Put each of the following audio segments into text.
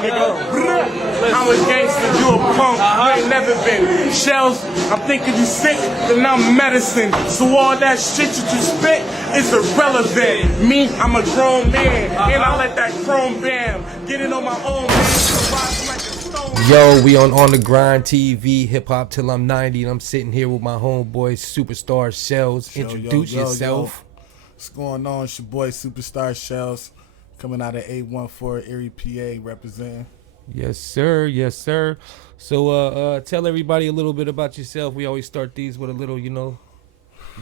my nigga. I'm a gangster, you a punk, you ain't never been. Shellz, I'm thinking you sick, then I'm medicine. So all that shit that you spit is irrelevant. Me, I'm a grown man, and I let that chrome bam get it on my own. Yo, we on the Grind TV, hip hop till I'm 90, and I'm sitting here with my homeboy, superstar Shellz. Introduce yourself. What's going on? It's your boy, superstar Shellz, coming out of 814 Erie, PA, representing. Yes, sir. Yes, sir. So, tell everybody a little bit about yourself. We always start these with a little,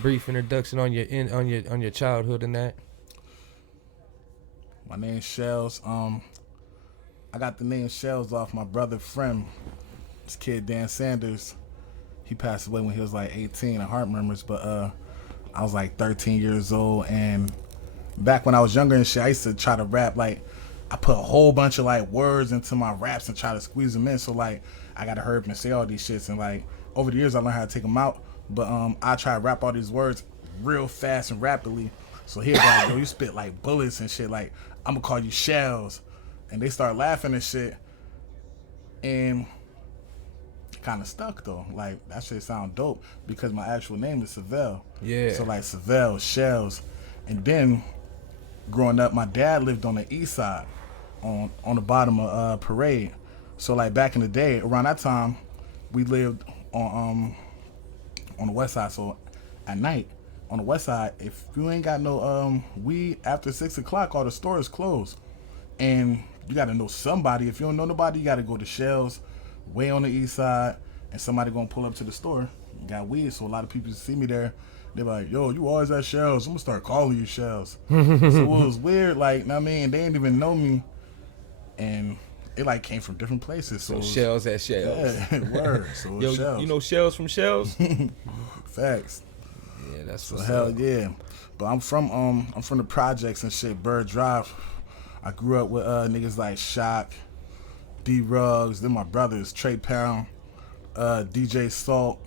brief introduction on your childhood and that. My name's Shellz. I got the name Shellz off my brother friend, this kid Dan Sanders. He passed away when he was like 18 of heart murmurs, but I was like 13 years old, and back when I was younger and shit, I used to try to rap. Like, I put a whole bunch of like words into my raps and try to squeeze them in, so like I gotta hurry up and say all these shits, and like over the years I learned how to take them out, but I try to rap all these words real fast and rapidly. So here, like, yo, you spit like bullets and shit, like I'm gonna call you Shellz. And they start laughing and shit, and kind of stuck though. Like, that shit sound dope because my actual name is Savell. Yeah. So like Savell, Shellz. And then growing up, my dad lived on the east side, on the bottom of Parade. So like back in the day, around that time, we lived on the west side. So at night on the west side, if you ain't got no weed after 6 o'clock, all the stores closed. And you gotta know somebody. If you don't know nobody, you gotta go to Shellz, way on the east side, and somebody gonna pull up to the store. You got weed, so a lot of people see me there. They're like, "Yo, you always at Shellz. I'm gonna start calling you Shellz." So it was weird, like, I mean, they didn't even know me, and it like came from different places. So Shellz at Shellz. Yeah, word. So Yo, Shellz. you know Shellz from Shellz? Facts. Yeah, that's So what's hell up. yeah. But I'm from the projects and shit, Bird Drive. I grew up with niggas like Shock, D Ruggs, then my brothers, Trey Pound, DJ Salt.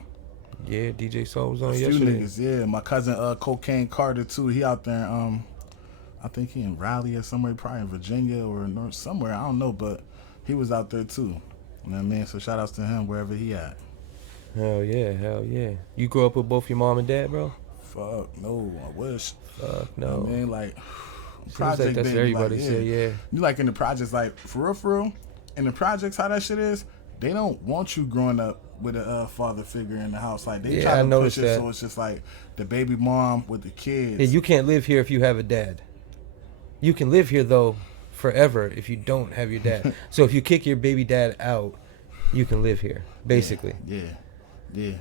Yeah, DJ Salt was on A few yesterday. niggas, yeah. My cousin Cocaine Carter too. He out there, I think he in Raleigh or somewhere, probably in Virginia or North somewhere. I don't know, but he was out there too. You know what I mean? So shout outs to him wherever he at. Hell yeah, hell yeah. You grew up with both your mom and dad, bro? Fuck no, I wish. Fuck You know no. what I mean, like. Seems like Project that's baby, everybody like, say, yeah. You like in the projects, like for real, in the projects, how that shit is, they don't want you growing up with a father figure in the house. Like they try to push it so it's just like the baby mom with the kids. Yeah, you can't live here if you have a dad. You can live here though forever if you don't have your dad. So if you kick your baby dad out, you can live here, basically. Yeah.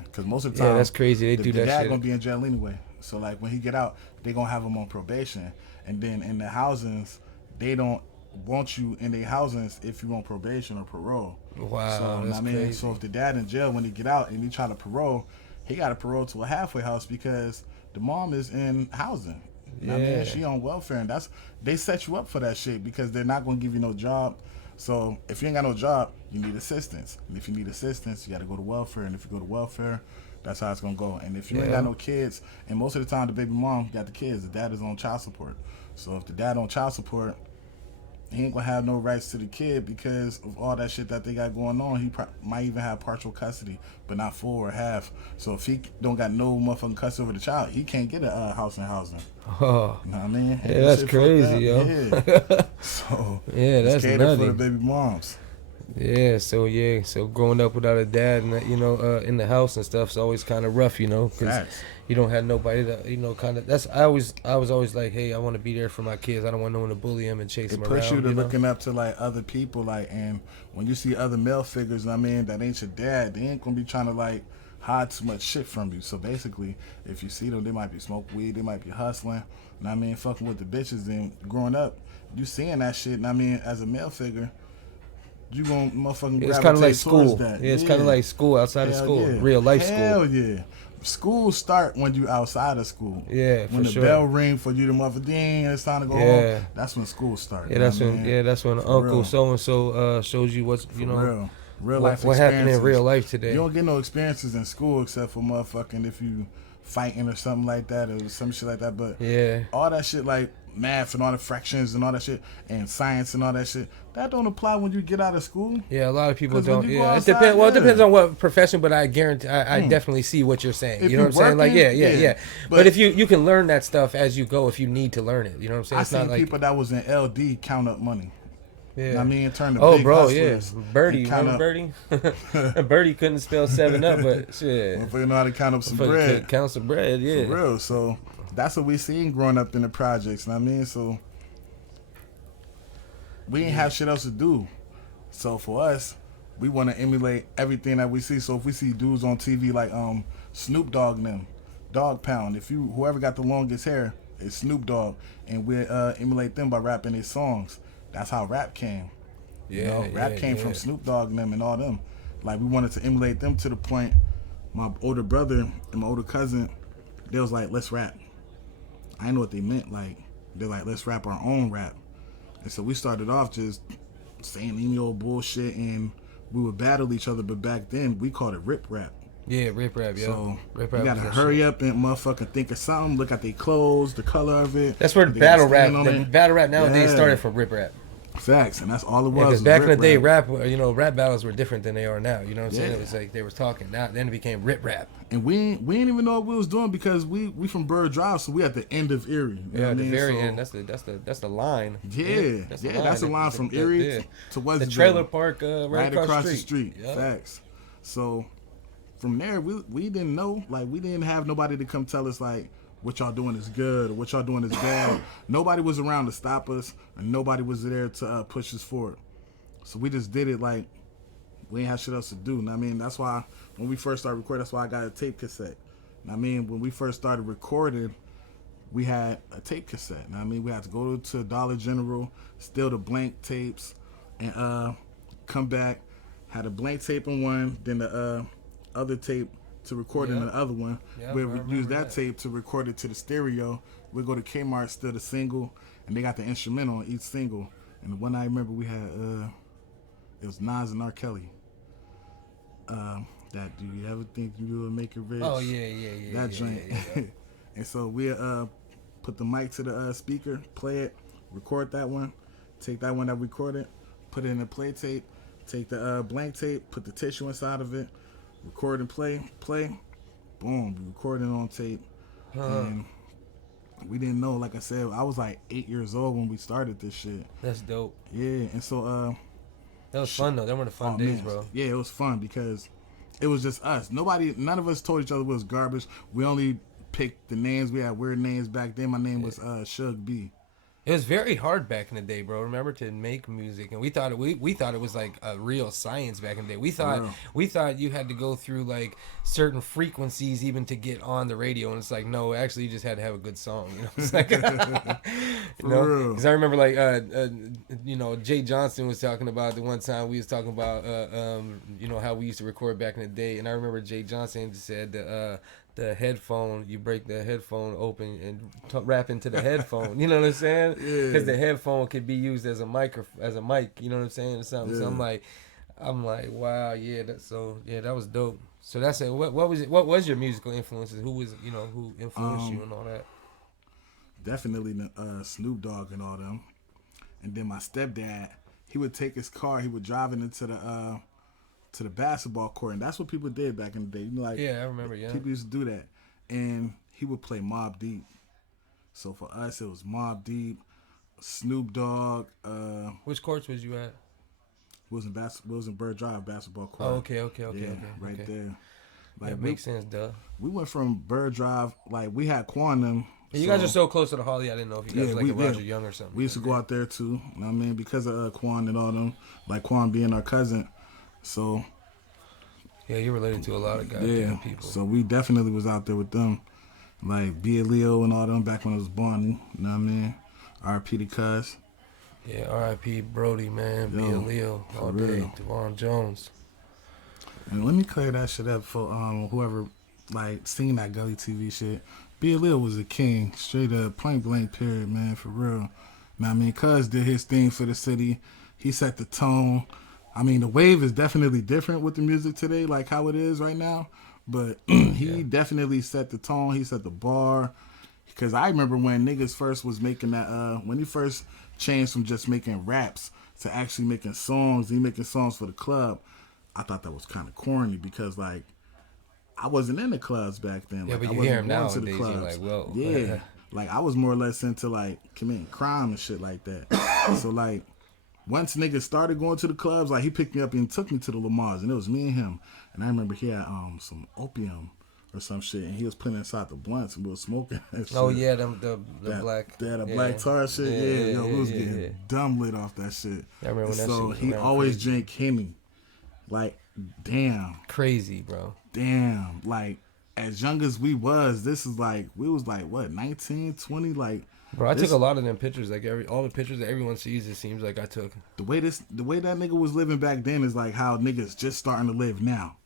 Because most of the time, Yeah, that's crazy. They do the that dad shit. gonna be in jail anyway. So like when he get out, they gonna have him on probation. And then in the housings, they don't want you in their housings if you on probation or parole. Wow, so, that's crazy. So if the dad in jail when he get out and he try to parole, he got to parole to a halfway house because the mom is in housing. You know what I mean? She on welfare, and they set you up for that shit because they're not gonna give you no job. So if you ain't got no job, you need assistance. And if you need assistance, you got to go to welfare. And if you go to welfare, that's how it's gonna go. And if you ain't got no kids, and most of the time the baby mom got the kids, the dad is on child support. So if the dad on child support, he ain't gonna have no rights to the kid because of all that shit that they got going on. He might even have partial custody, but not full or half. So if he don't got no motherfucking custody over the child, he can't get a house and housing. Oh. You know what I mean? Yeah, that's crazy, yo. Yeah. So yeah, that's catered nutty. for the baby moms. Yeah, so growing up without a dad and in the house and stuff is always kind of rough, because you don't have nobody to, kind of. That's I was always like, hey, I want to be there for my kids. I don't want no one to bully them and chase them around. It push you to looking up to like other people, like, and when you see other male figures, that ain't your dad, they ain't gonna be trying to like hide too much shit from you. So basically, if you see them, they might be smoking weed, they might be hustling, fucking with the bitches. Then growing up, you seeing that shit, as a male figure, you gonna motherfucking it's kind of like school. That. Yeah, it's kind of like school outside of school, real life school. Hell yeah. School start when you outside of school. Yeah, when the bell ring for you to motherfucker ding, it's time to go home. That's when school starts. Yeah, that's when Uncle so and so shows you what's real life what happened in real life today. You don't get no experiences in school except for motherfucking if you fighting or something like that or some shit like that. But all that shit, like math and all the fractions and all that shit, and science and all that shit. That don't apply when you get out of school. Yeah, a lot of people 'Cause when don't. you go Yeah, outside, it depends. Well, it yeah. depends on what profession, but I guarantee, I definitely see what you're saying. If You know what I'm saying? Like, working, yeah. But if you can learn that stuff as you go, if you need to learn it, you know what I'm saying? I It's not seen like people that was in LD count up money. yeah. You know what I mean, turn to Oh, big bro, yeah, hustlers Birdie, and count remember up. Birdie? Birdie couldn't spell 7 up, but shit, Motherfucker know how to count up some Fucking bread. count some bread, yeah. For real. So that's what we seen growing up in the projects. You know what I mean? So we ain't have shit else to do. So for us, we want to emulate everything that we see. So if we see dudes on TV like Snoop Dogg and them, Dog Pound, whoever got the longest hair is Snoop Dogg, and we emulate them by rapping their songs. That's how rap came. Rap came from Snoop Dogg and them and all them. Like, we wanted to emulate them to the point. My older brother and my older cousin, they was like, let's rap. I didn't know what they meant. Like, they're like, let's rap our own rap. And so we started off just saying any old bullshit, and we would battle each other. But back then, we called it rip rap. Yeah, rip rap, yeah. So Rip you rap gotta was that hurry shit. up and motherfucking think of something. Look at their clothes, the color of it. That's where They battle gotta rap, stand on the it. battle rap nowadays Yeah. started from rip rap. Facts, and that's all it was. Because was back in the rip day, rap. rap battles were different than they are now. You know what I'm saying? Yeah. It was like they were talking. Now then it became rip rap. And we didn't even know what we was doing because we from Bird Drive, so we at the end of Erie. You know Yeah, what I at the mean? very So, end. That's the line. Yeah, that's the line from Erie yeah. to Westville. The trailer park right across the street. Yep. Facts. So from there, we didn't know. Like, we didn't have nobody to come tell us like what y'all doing is good or what y'all doing is bad. Nobody was around to stop us, and nobody was there to push us forward. So we just did it like we ain't have shit else to do. And I mean, that's why when we first started recording, that's why I got a tape cassette. And I mean, when we first started recording, we had a tape cassette. And I mean, we had to go to Dollar General, steal the blank tapes, and come back, had a blank tape in one, then the other tape to record in the other one. Yep, where I we remember use that that. tape to record it to the stereo. We go to Kmart, steal the single, and they got the instrumental on each single. And the one I remember we had, it was Nas and R. Kelly. That Do You Ever Think You Will Make It Rich? Oh yeah. That joint. Yeah. And so we put the mic to the speaker, play it, record that one, take that one that we recorded, put it in the play tape, take the blank tape, put the tissue inside of it, record and play, boom, we recorded on tape. And we didn't know, like I said, I was like 8 years old when we started this shit. That's dope. Yeah, and so That was fun though. Them were the fun days, bro. yeah, it was fun because it was just us. None of us told each other it was garbage. We only picked the names. We had weird names back then. My name was Shug B. It was very hard back in the day, bro. Remember, to make music, and we thought it was like a real science back in the day. We thought you had to go through like certain frequencies even to get on the radio, and it's like, no, actually you just had to have a good song. You know, it's like, real. because I remember like Jay Johnson was talking about the one time we was talking about how we used to record back in the day, and I remember Jay Johnson said that the headphone, you break the headphone open and rap into the headphone. You know what I'm saying? Because the headphone could be used as a mic. You know what I'm saying? Or something. Yeah. So I'm like, wow, yeah. That was dope. So that's it. What was it? What was your musical influences? Who influenced you and all that? Definitely Snoop Dogg and all them. And then my stepdad, he would take his car, he would drive it into the basketball court, and that's what people did back in the day. You know, like, Yeah, I remember. Yeah. people used to do that, and he would play Mobb Deep. So for us, it was Mobb Deep, Snoop Dogg. Which courts was you at? Was in Bird Drive basketball court. Oh, okay. Yeah, right there. Like, That makes sense, duh. we went from Bird Drive, like, we had Quan them. And you guys are so close to the Holly. I didn't know if you guys were like a Roger Young or something. We used to go out there too. You know what I mean? Because of Quan and all them, like Quan being our cousin. So yeah, you're related to a lot of goddamn people. So we definitely was out there with them. Like B. Leo and all them back when I was born. You know what I mean? R.P. to Cuz. Yeah, R.I.P. Brody, man. Yo, Bill Leo all for day. real. Devon Jones. And let me clear that shit up for whoever like seen that Gully TV shit. B. Leo was a king, straight up, point blank period, man, for real. Know what I mean? Cuz did his thing for the city. He set the tone. I mean, the wave is definitely different with the music today, like how it is right now. But he definitely set the tone. He set the bar. Cause I remember when niggas first was making that, when he first changed from just making raps to actually making songs, he making songs for the club. I thought that was kind of corny because like I wasn't in the clubs back then. Yeah, like, but I you wasn't hear him going to the nowadays, you're clubs. like, whoa. Yeah, like I was more or less into like committing crime and shit like that. So like once niggas started going to the clubs, like he picked me up and took me to the Lamar's, and it was me and him. And I remember he had some opium or some shit, and he was putting inside the blunts and we was smoking that shit. Oh yeah, the black. Yeah, the black tar shit. Yeah, we was getting dumb lit off that shit. I remember when that shit was he around always crazy. drank Henny. Like, damn. Crazy, bro. Damn. Like, as young as we was, this is like, we was like, what, 19, 20? Like, Bro, I took a lot of them pictures. Like all the pictures that everyone sees, it seems like I took. The way that nigga was living back then is like how niggas just starting to live now.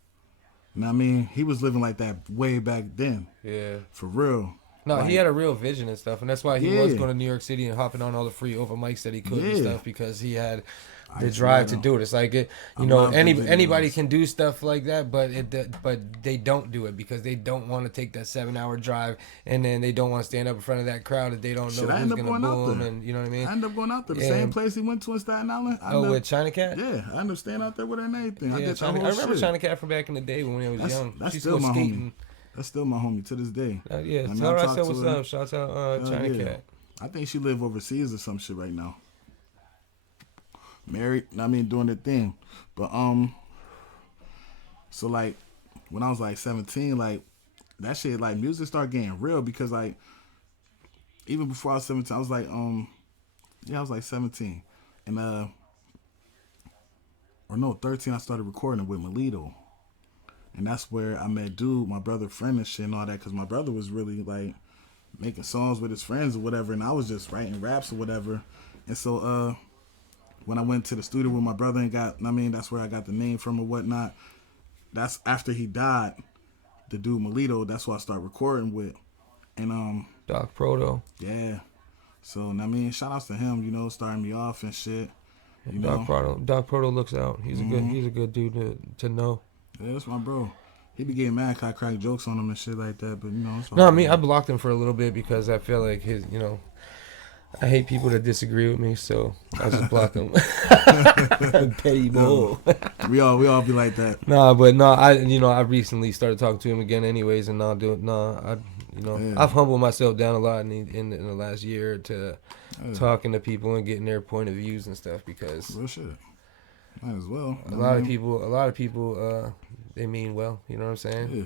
You know what I mean? He was living like that way back then. Yeah. For real. No, like, he had a real vision and stuff, and that's why he Yeah. was going to New York City and hopping on all the free over mics that he could and Yeah. stuff because he had the just drive love to him. do it. It's like I love the anybody videos. can do stuff like that, but they don't do it because they don't want to take that 7-hour drive, and then they don't want to stand up in front of that crowd that they don't know Shit, I who's ended up gonna going out boom, there. and you know what I mean. I ended up going out there. The Yeah. same place he went to in Staten Island. With China Cat. Yeah, I ended up staying out there with her and everything. I Yeah, did the China, whole I remember shit. China Cat from back in the day when I was young. That's She's still still my skating. homie. That's still my homie to this day. Yeah, I mean, tell her I talked said to what's her. up. Shout out China Yeah. Cat. I think she live overseas or some shit right now. Married, I mean, doing the thing. But so like when I was like 17, like that shit, like music started getting real because like even before I was 17, I was like I was like 17, and or no 13, I started recording with Melito, and that's where I met Dude, my brother friend and shit and all that, because my brother was really like making songs with his friends or whatever, and I was just writing raps or whatever. And so when I went to the studio with my brother and that's where I got the name from or whatnot. That's after he died, the dude Melito, that's who I started recording with. And Doc Proto. yeah. So shout outs to him, starting me off and shit. Doc Proto looks out. He's a good dude to know. Yeah, that's my bro. He be getting mad 'cause I crack jokes on him and shit like that, but it's all No, I good. mean I blocked him for a little bit because I feel like I hate people that disagree with me, so I just block them. Petty bull. we all be like that. I recently started talking to him again, anyways, and I've humbled myself down a lot in the last year to talking to people and getting their point of views and stuff because Real shit. Might as well. a lot of people they mean well. You know what I'm saying? Yeah.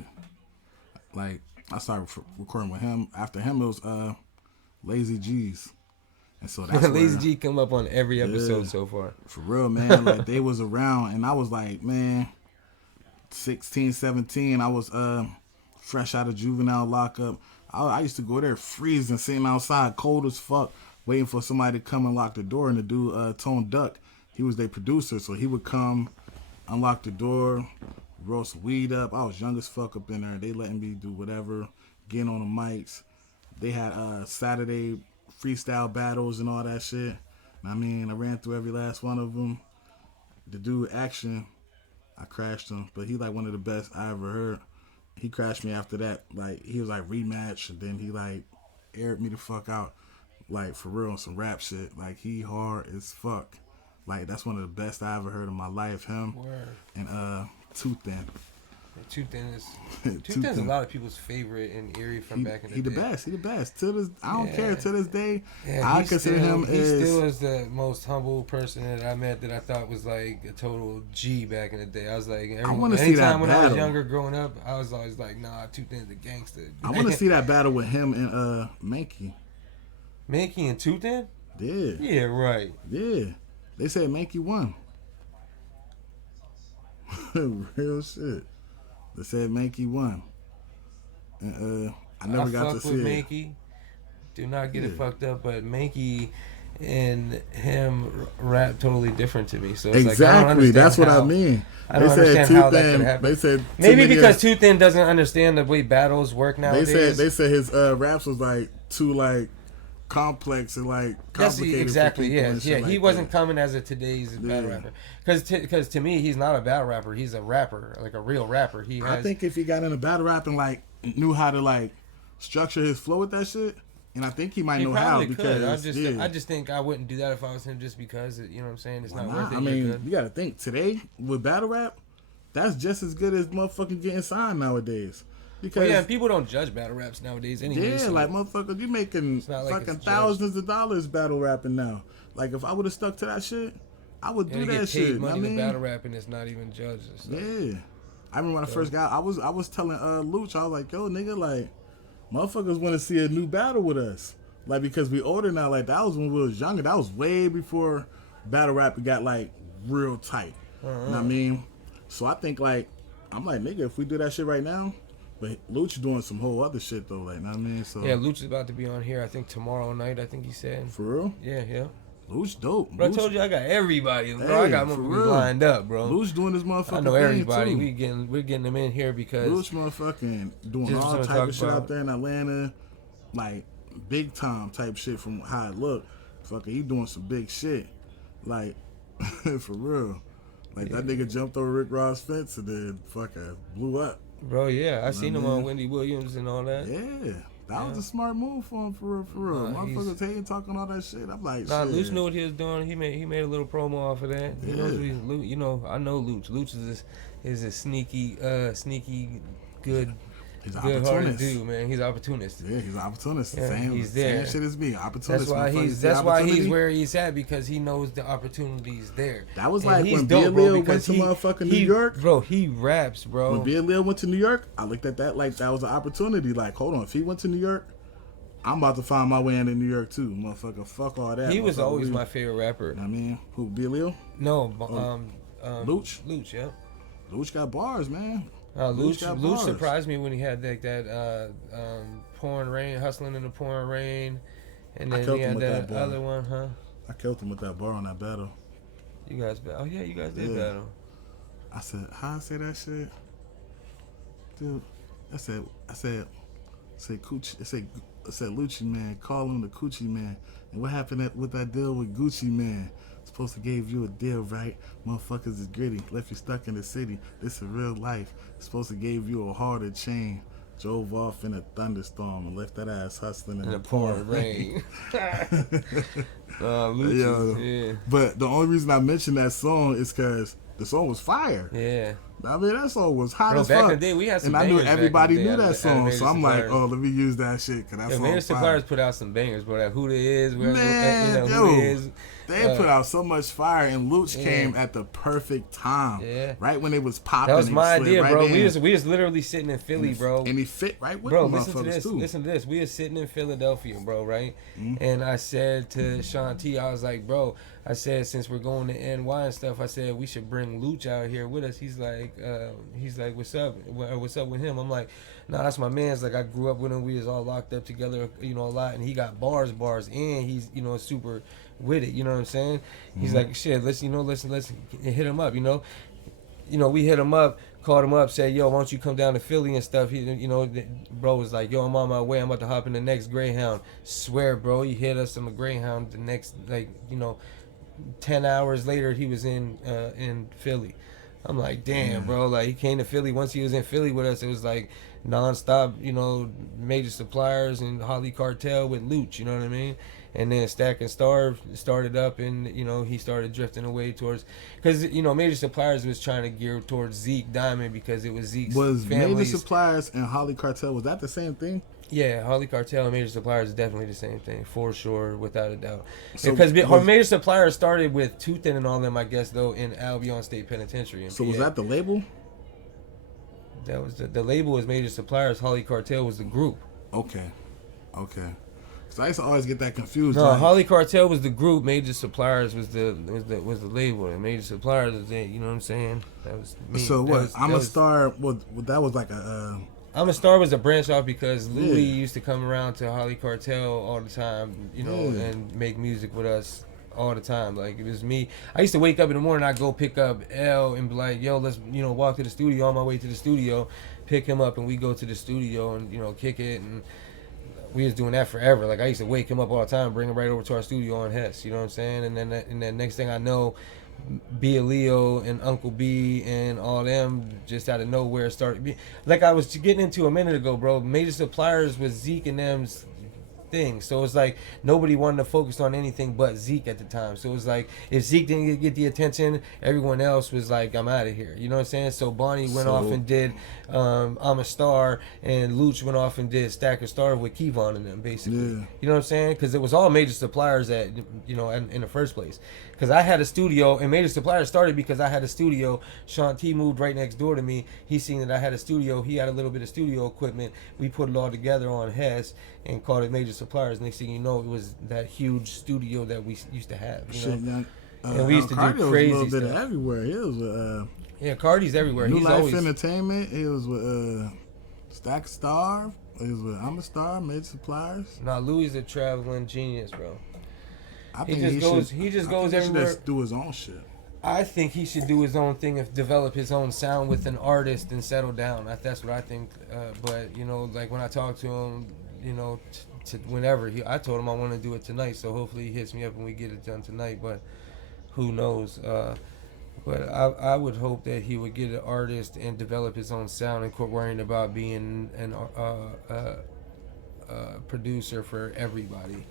Like I started recording with him. After him, it was Lazy G's. And so that's Lazy where, G come up on every episode so far. For real, man. Like they was around and I was like, man, 16, 17. I was fresh out of juvenile lockup. I used to go there freezing, sitting outside, cold as fuck, waiting for somebody to come and lock the door. And the dude, Tone Duck, he was their producer. So he would come, unlock the door, roll some weed up. I was young as fuck up in there. They letting me do whatever, getting on the mics. They had Saturday freestyle battles and all that shit. I ran through every last one of them. The dude Action, I crashed him, but he like one of the best I ever heard. He crashed me after that. Like he was like rematch, and then he like aired me the fuck out. Like for real, on some rap shit. Like he hard as fuck. Like that's one of the best I ever heard in my life. Him and Too Thin. Too Thin's a lot of people's favorite in Erie from back in the day. He the best. He the best. I don't care. To this day, Yeah, I consider him he as still is the most humble person that I met that I thought was like a total G back in the day. I was like, wanna see that anytime when I was battle. younger growing up, I was always like, nah, Too Thin's a gangster. I want to see that battle with him and Mankey. Mankey and Too Thin? Yeah. Yeah, right. Yeah. They said Mankey won. Real shit. They said Mankey won. And I never got to fuck see with it. Mankey. Do not get it fucked up, but Mankey and him rap totally different to me. So it's Exactly. That's what I mean. I don't understand how that could happen. They said Maybe because Too Thin doesn't understand the way battles work nowadays. they said hhis raps was like too like complex and like complicated. Exactly. For people Yeah. and shit Yeah. like He wasn't that. coming as a today's battle rapper. Because to me, he's not a battle rapper. He's a rapper, like a real rapper. I think if he got into battle rap and like knew how to like structure his flow with that shit, And I think he might He know how probably because could. I just think I wouldn't do that if I was him, just because you know what I'm saying. It's not worth it. I mean, you got to think today with battle rap, that's just as good as motherfucking getting signed nowadays. Because yeah, people don't judge battle raps nowadays anyway. Yeah, so like motherfucker, you making fucking thousands of dollars battle rapping now. Like if I would have stuck to that shit, I would do that shit. Money with battle rapping is not even judged. Yeah, I remember when I first got, I was telling Luch, I was like, yo, nigga, like motherfuckers want to see a new battle with us, like because we older now. Like that was when we was younger. That was way before battle rap got like real tight. You know what I mean? So I think like I'm like, nigga, if we do that shit right now. But Luch doing some whole other shit though, like, know what I mean? So yeah, Luch is about to be on here. I think tomorrow night. I think he said. For real? Yeah. Luch dope. Bro, I told you I got everybody, bro. I got motherfuckers lined up, bro. Luch doing this motherfucking. I know everybody. Too. We're getting them in here because Luch motherfucking doing all type of shit out there in Atlanta, like big time type shit from how it look. Fucking, he doing some big shit, like for real. Like that nigga jumped over Rick Ross' fence and then fucking blew up. Bro, yeah, I seen him on Wendy Williams and all that. Yeah, that was a smart move for him, for real. Motherfuckers hating talking all that shit. I'm like, shit. Luch knew what he was doing. He made a little promo off of that. Yeah. You know, I know Luch. Luch is a sneaky good. He's good-hearted dude, man. He's an opportunist. Yeah, he's an opportunist. Yeah, he's there. Same shit as me. Opportunist. That's why he's where he's at, because he knows the opportunity's there. That was like when Lil went to motherfucking New York. Bro, he raps, bro. When Lil went to New York, I looked at that like that was an opportunity. Like, hold on, if he went to New York, I'm about to find my way into New York too, motherfucker. Fuck all that. He was always my favorite rapper. I mean, who? Lil? No, Luch. Luch, yeah. Luch got bars, man. Luch surprised me when he had like that pouring rain, hustling in the pouring rain, and then he had that other one, huh? I killed him with that bar on that battle. You guys did battle. I said, how I say that shit, dude? I said, Coochie. I said, Lucci man, call him the Coochie man. And what happened with that deal with Gucci man? Supposed to gave you a deal, right? Motherfuckers is gritty. Left you stuck in the city. This is real life. Supposed to gave you a harder chain. Drove off in a thunderstorm and left that ass hustling in the pouring rain. Yeah. But the only reason I mentioned that song is because the song was fire. Yeah. I mean, that song was hot as back fuck. in the day, we had some and I knew bangers everybody back in the knew day that song, so I'm Suppliers. like, oh, let me use that shit, because that song Major was fire. Suppliers put out some bangers, bro. Like Who They Is, Man, Who They Is. They put out so much fire, and Luch came at the perfect time. Yeah. Right when it was popping. That was my idea, right bro. in. We was literally sitting in Philly, bro. And he fit right with bro, the listen to motherfuckers, this. too. Listen to this. We was sitting in Philadelphia, bro, right? Mm-hmm. And I said to Sean T, I was like, bro, I said, since we're going to NY and stuff, I said we should bring Luch out here with us. He's like, what's up? What's up with him? I'm like, nah, that's my man's. Like, I grew up with him. We was all locked up together, a lot. And he got bars, and he's, super with it. You know what I'm saying? Mm-hmm. He's like, shit, let's hit him up. We hit him up, called him up, said, yo, why don't you come down to Philly and stuff? He, bro was like, yo, I'm on my way. I'm about to hop in the next Greyhound. Swear, bro, he hit us on the Greyhound. The next, 10 hours later, he was in Philly. I'm like, damn, bro. Like, he came to Philly. Once he was in Philly with us, it was like nonstop, Major Suppliers and Holly Cartel with Luch, you know what I mean? And then Stack and Starve started up, and, he started drifting away towards, because, Major Suppliers was trying to gear towards Zeke Diamond, because it was Zeke's family's. Major Suppliers and Holly Cartel, was that the same thing? Yeah, Holly Cartel and Major Suppliers is definitely the same thing, for sure, without a doubt. Because Major Suppliers started with Too Thin and all them, I guess, though, in Albion State Penitentiary. So was that the label? That was the label was Major Suppliers. Holly Cartel was the group. Okay. So I used to always get that confused. No, Holly Cartel was the group. Major Suppliers was the label, and Major Suppliers was it. You know what I'm saying? That was me. So what? I'm a Star. That was like a. I'm a Star was a branch off because Louis used to come around to Holly Cartel all the time, and make music with us all the time. Like, it was me. I used to wake up in the morning, I'd go pick up L and be like, yo, let's, walk to the studio. On my way to the studio, pick him up, and we go to the studio and, kick it. And we was doing that forever. Like, I used to wake him up all the time, bring him right over to our studio on Hess, you know what I'm saying? And then next thing I know, B. Leo and Uncle B and all them just out of nowhere started. Like I was getting into a minute ago, bro. Major Suppliers with Zeke and them's. thing. So it's like nobody wanted to focus on anything but Zeke at the time. So it was like if Zeke didn't get the attention, everyone else was like, I'm out of here. You know what I'm saying? So Bonnie went off and did I'm a Star, and Luch went off and did Stack a Star with Kevon and them, basically. Yeah. You know what I'm saying? Because it was all Major Suppliers that, you know, in the first place. Because I had a studio, and Major Suppliers started because I had a studio. Sean T moved right next door to me. He seen that I had a studio. He had a little bit of studio equipment. We put it all together on Hess and called it Major Suppliers. Next thing you know, it was that huge studio that we used to have. You know? And we used to do crazy was a little bit stuff. everywhere. He was with Yeah, Cardi's everywhere. New He's Life always Entertainment. He was with Stack Star. He was with I'm a Star, Major Suppliers. Nah, Louis is a traveling genius, bro. I He think just goes. should, He just I goes think he should everywhere. just do his own shit. I think he should do his own thing and develop his own sound with an artist and settle down. That's what I think. But you know, like when I talk to him, you know, whenever I told him I want to do it tonight. So hopefully he hits me up and we get it done tonight. But who knows? But I would hope that he would get an artist and develop his own sound and quit worrying about being an producer for everybody.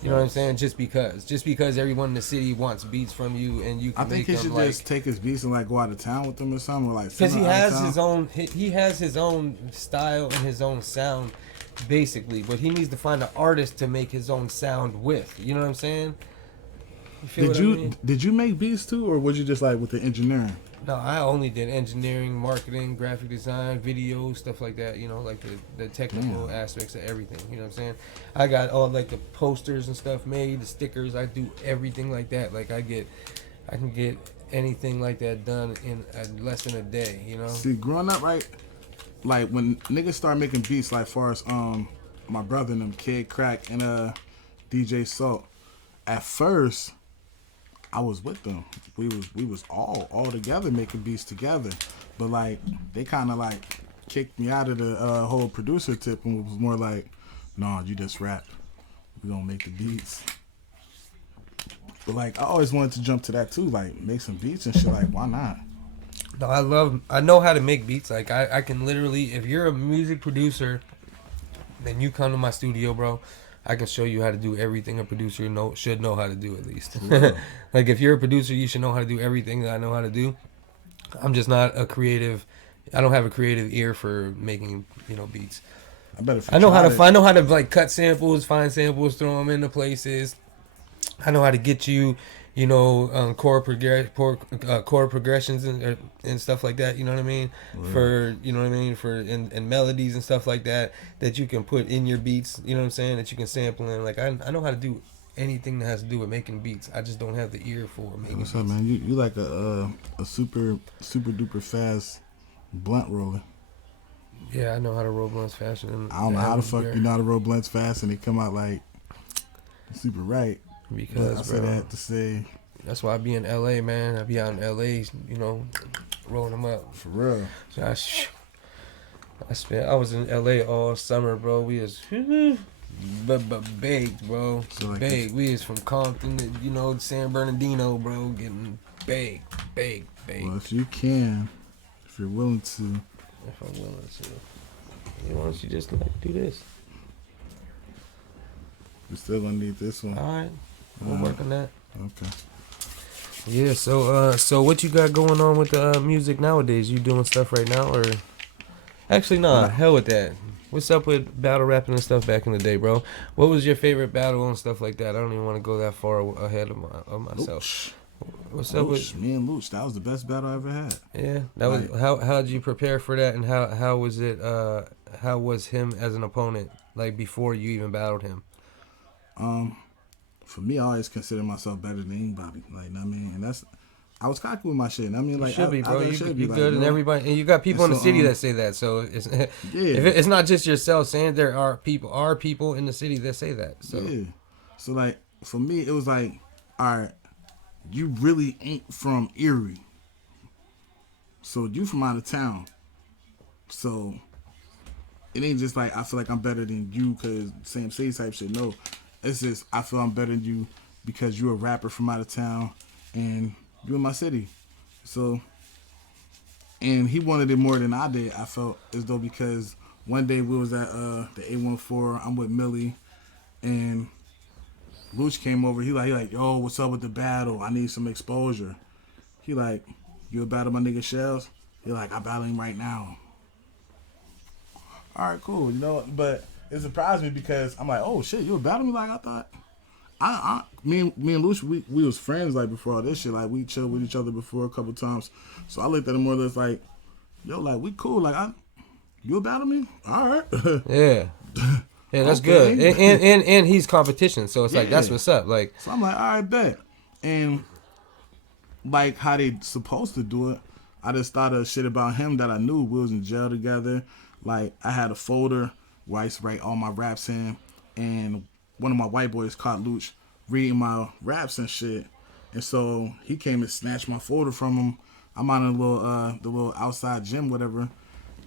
You know what I'm saying? Just because everyone in the city wants beats from you and you can I think he should just take his beats and like go out of town with them or something. Like because he has his own style and his own sound, basically. But he needs to find an artist to make his own sound with. You know what I'm saying? Did you make beats too, or was you just like with the engineering? No, I only did engineering, marketing, graphic design, video, stuff like that. You know, like the technical aspects of everything. You know what I'm saying? I got all like the posters and stuff made, the stickers. I do everything like that. Like I can get anything like that done in less than a day. You know? See, growing up, right? Like when niggas start making beats, like far as my brother and them, Kid Crack and DJ Salt. At first, I was with them. We was all together making beats together, but like they kind of like kicked me out of the whole producer tip and was more like, "No, you just rap. We gonna make the beats." But like I always wanted to jump to that too, like make some beats and shit. Like why not? No, I know how to make beats. Like I can literally, if you're a music producer, then you come to my studio, bro. I can show you how to do everything a producer should know how to do at least. Like if you're a producer, you should know how to do everything that I know how to do. I'm just not a creative. I don't have a creative ear for making, you know, beats. I know how to like cut samples, find samples, throw them into places. I know how to get you, you know, chord progressions and stuff like that. You know what I mean? Right. For you know what I mean and melodies and stuff like that you can put in your beats. You know what I'm saying? That you can sample in. Like I know how to do anything that has to do with making beats. I just don't have the ear for making beats. What's up, man? You like a super duper fast blunt roller. Yeah, I know how to roll blunts faster than. I don't know how the fuck you know how to roll blunts fast and they come out like super right. Because I said that to say. That's why I be in LA, man. I be out in LA, you know, rolling them up. For real. So I was in LA all summer, bro. We was baked, bro. So like baked. We was from Compton to, you know, San Bernardino, bro, getting baked. Well, if you can, if you're willing to. If I'm willing to. Why don't you just like do this? We still gonna need this one. All right. We'll work on that. Okay. Yeah, so what you got going on with the music nowadays? You doing stuff right now, or actually, nah, hell with that. What's up with battle rapping and stuff back in the day, bro? What was your favorite battle and stuff like that? I don't even want to go that far ahead of myself. Luch. What's up with me and Luch? That was the best battle I ever had. Yeah, that was how did you prepare for that, and how was it? How was him as an opponent like before you even battled him? For me, I always consider myself better than anybody. Like, I mean, and I was cocky with my shit. I mean, like, you should be, bro. You like, good, and everybody, and you got people in the city that say that. So it's if it's not just yourself saying, there are people in the city that say that. So yeah. So like for me, it was like, all right, you really ain't from Erie, so you from out of town. So it ain't just like I feel like I'm better than you because same city type shit. No. It's just I feel I'm better than you because you're a rapper from out of town and you in my city. So, and he wanted it more than I did. I felt as though because one day we was at the A14, I'm with Millie, And Luch came over. He like, yo, what's up with the battle? I need some exposure. He like, you a battle my nigga Shellz? He like, I battle him right now. All right, cool. You know, but it surprised me because I'm like, oh shit, you a battle me? Like I thought. Me and Luch, we was friends like before all this shit. Like we chilled with each other before a couple times. So I looked at him more or less like, yo, like we cool. Like you a battle me? All right. Yeah. Yeah, that's Okay. good. And he's competition, so it's like that's what's up. Like, so I'm like, all right, bet. And like how they supposed to do it, I just thought of shit about him that I knew. We was in jail together. Like I had a folder where I used to write all my raps in, and one of my white boys caught Luch reading my raps and shit. And so he came and snatched my folder from him. I'm on the little outside gym, whatever.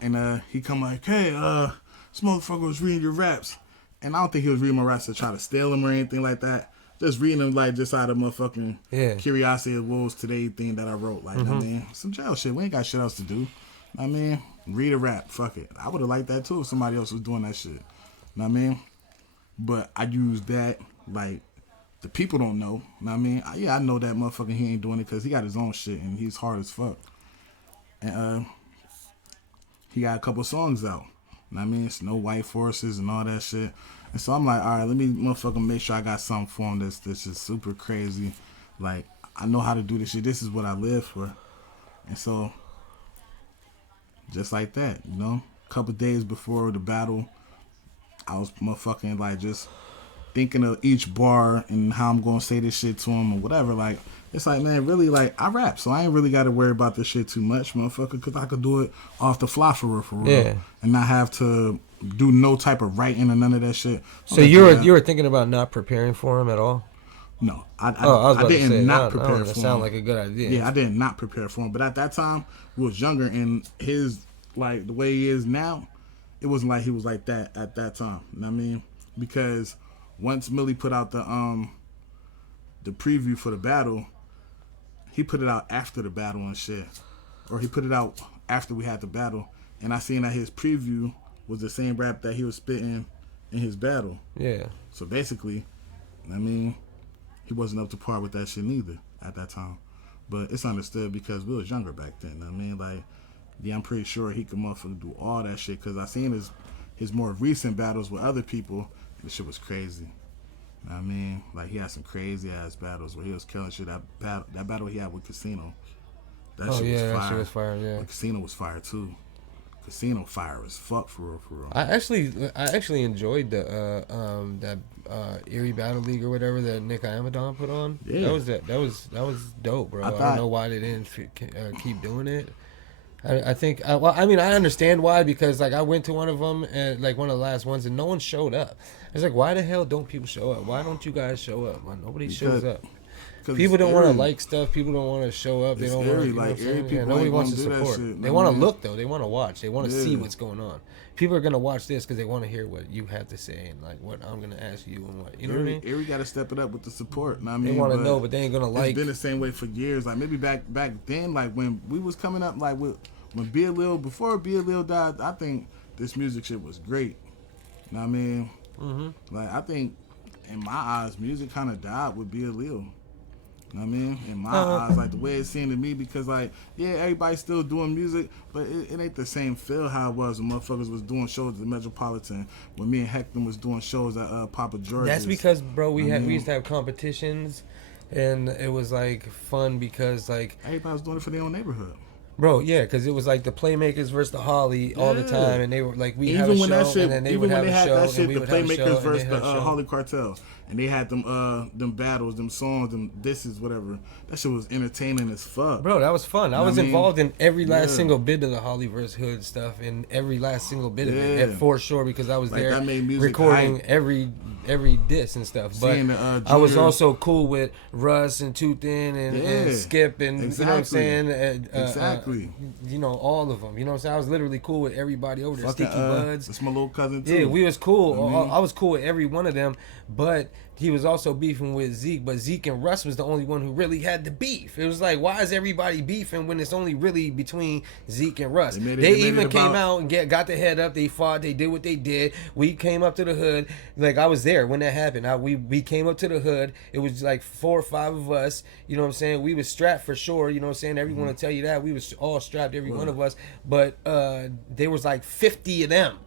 And he come like, hey, this motherfucker was reading your raps. And I don't think he was reading my raps to try to steal them or anything like that. Just reading them like just out of motherfucking curiosity of what was today thing that I wrote. Like, I mean, some jail shit. We ain't got shit else to do. I mean, read a rap. Fuck it. I would have liked that too if somebody else was doing that shit. Know what I mean? But I use that like the people don't know. Know what I mean? I know that motherfucker he ain't doing it because he got his own shit and he's hard as fuck. And he got a couple songs out. Know what I mean? It's no white forces and all that shit. And so I'm like, all right, let me motherfucking make sure I got something for him that's just super crazy. Like, I know how to do this shit. This is what I live for. And so, just like that, you know? A couple days before the battle, I was motherfucking like just thinking of each bar and how I'm gonna say this shit to him or whatever. Like, it's like, man, really, like, I rap, so I ain't really got to worry about this shit too much, motherfucker, because I could do it off the fly for real, yeah, and not have to do no type of writing or none of that shit. So you were thinking about not preparing for him at all? No, I didn't not prepare for him. Sound like a good idea. Yeah, I did not prepare for him. But at that time, we was younger, and his, like, the way he is now, it wasn't like he was like that at that time. You know what I mean? Because once Millie put out the preview for the battle, he put it out after the battle and shit. Or he put it out after we had the battle. And I seen that his preview was the same rap that he was spitting in his battle. Yeah. So basically, I mean, he wasn't up to par with that shit neither at that time. But it's understood because we was younger back then. I mean, like, yeah, I'm pretty sure he could motherfucker do all that shit. Because I seen his more recent battles with other people, and the shit was crazy. I mean, like, he had some crazy ass battles where he was killing shit. That battle he had with Casino, that shit was fire. That shit was fire. Yeah, but Casino was fire too. Casino fire as fuck for real. I actually enjoyed the that Erie Battle League or whatever that Nick Amadon put on. Yeah, that was dope, bro. I don't know why they didn't keep doing it. I think, I mean, I understand why, because, like, I went to one of them, and, like, one of the last ones, and no one showed up. It's like, why the hell don't people show up? Why don't you guys show up? Why nobody shows up? People don't want to like stuff. People don't want to show up. They don't want to, like, Erie people nobody wants to support. They want to look, though. They want to watch. They want to see what's going on. People are going to watch this because they want to hear what you have to say and, like, what I'm going to ask you and what, you know what I mean? Erie got to step it up with the support. I mean, they want to know, but they ain't going to like. It's been the same way for years. Like, maybe back then, like, when we was coming up, like, when before Lil died, I think this music shit was great. You know what I mean? Mm-hmm. Like, I think, in my eyes, music kind of died with Lil. You know what I mean? In my eyes, like, the way it seemed to me, because, like, yeah, everybody's still doing music, but it ain't the same feel how it was when motherfuckers was doing shows at the Metropolitan, when me and Hector was doing shows at Papa George's. That's because, bro, we used to have competitions, and it was, like, fun because, like, everybody was doing it for their own neighborhood. Bro, yeah, because it was like the Playmakers versus the Holly all the time, and they were like, we have a show, and then they would have a show, and we would have a show, the Playmakers versus the Holly Cartel, and they had them battles, them songs, them disses, whatever. That shit was entertaining as fuck. Bro, that was fun. I was involved in every last single bit of the Holly versus Hood stuff, and every last single bit of it, for sure, because I was like, there recording every diss and stuff. But I was also cool with Russ and Too Thin and Skip and you know what I'm saying, Exactly. You know, all of them. You know what I'm saying? I was literally cool with everybody over there. Fucking, Sticky Buds. That's my little cousin too. Yeah, we was cool. I mean- I was cool with every one of them, but he was also beefing with Zeke. But Zeke and Russ was the only one who really had the beef. It was like, why is everybody beefing when it's only really between Zeke and Russ? They even came out and got the head up. They fought. They did what they did. We came up to the hood. Like, I was there when that happened. We came up to the hood. It was like 4 or 5 of us. You know what I'm saying? We was strapped for sure. You know what I'm saying? Everyone will tell you that. We was all strapped, every one of us. But there was like 50 of them.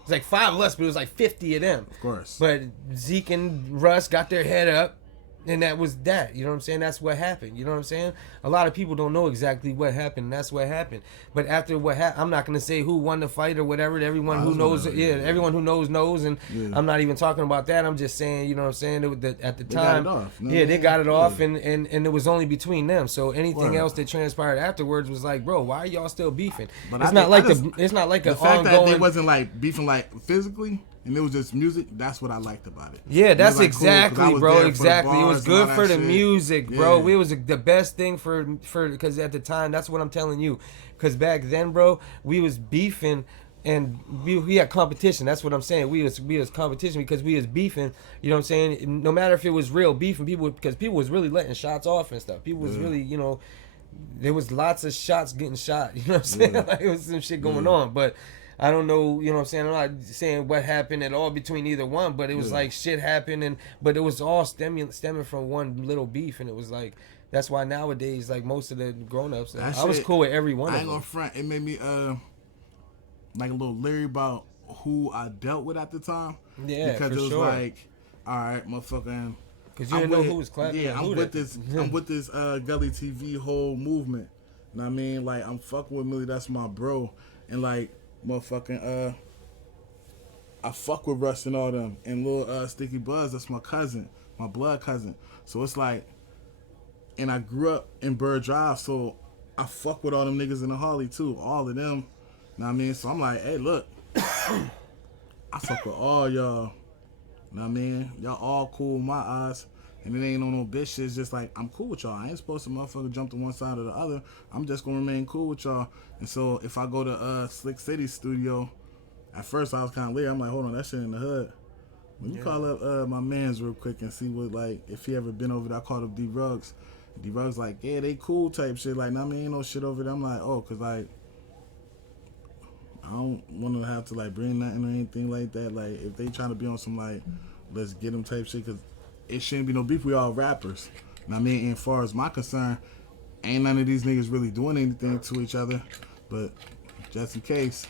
It's like 5 of us, but it was like 50 of them. Of course. But Zeke and Russ got their head up, and that was that. You know what I'm saying? That's what happened. You know what I'm saying? A lot of people don't know exactly what happened. And that's what happened. But after what happened, I'm not gonna say who won the fight or whatever. Everyone who knows, everyone who knows, and I'm not even talking about that. I'm just saying, you know what I'm saying? At the time, they got it off, and it was only between them. So anything else that transpired afterwards was like, bro, why are y'all still beefing? But it's not like the fact ongoing. that they wasn't like beefing like physically. And it was just music. That's what I liked about it. Yeah, that's like, exactly, cool, bro. Exactly. It was good for the shit. music, bro. It was the best thing for because at the time, that's what I'm telling you. Because back then, bro, we was beefing and we had competition. That's what I'm saying. We was competition because we was beefing. You know what I'm saying? No matter if it was real beefing, because people was really letting shots off and stuff. People was really, you know, there was lots of shots getting shot. You know what I'm saying? Like, it was some shit going on, but. I don't know, you know what I'm saying? I'm not saying what happened at all between either one, but it was like shit happened, but it was all stemming from one little beef, and it was like, that's why nowadays, like most of the grown-ups, I was cool with every one of them. I ain't gonna front, it made me like a little leery about who I dealt with at the time. Yeah, because for it was sure. like, all right, motherfucking. Because you didn't know who was clapping. Yeah, I'm with this Gully TV whole movement. You know what I mean? Like, I'm fucking with Millie, that's my bro, and like. Motherfucking I fuck with Russ and all them, and little Sticky Buzz, that's my cousin, my blood cousin. So it's like, and I grew up in Bird Drive, so I fuck with all them niggas in the Harley too, all of them. You know what I mean? So I'm like, hey, look, I fuck with all y'all. You know what I mean? Y'all all cool in my eyes. And it ain't on no bitch shit. It's just like, I'm cool with y'all. I ain't supposed to motherfucker jump to one side or the other. I'm just gonna remain cool with y'all. And so if I go to Slick City studio, at first I was kind of leery. I'm like, hold on, that shit in the hood. Let me call up my mans real quick and see what, like, if he ever been over there. I called up D-Rugs. D-Rugs like, yeah, they cool type shit. Like, nah, I mean, ain't no shit over there. I'm like, oh, cause like, I don't want to have to like bring nothing or anything like that. Like, if they trying to be on some like, let's get them type shit, cause it shouldn't be no beef. We all rappers. And I mean, and as far as my concern, ain't none of these niggas really doing anything to each other. But just in case,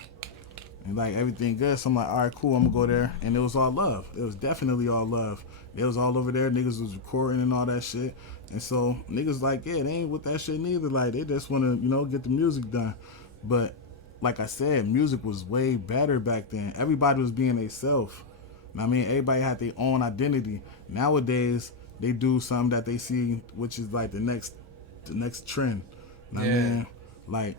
and like everything good, so I'm like, all right, cool, I'm gonna go there. And it was all love. It was definitely all love. It was all over there. Niggas was recording and all that shit. And so niggas like, yeah, they ain't with that shit neither. Like, they just wanna, you know, get the music done. But like I said, music was way better back then. Everybody was being themselves. I mean, everybody had their own identity. Nowadays, they do something that they see, which is like the next trend. I mean, like,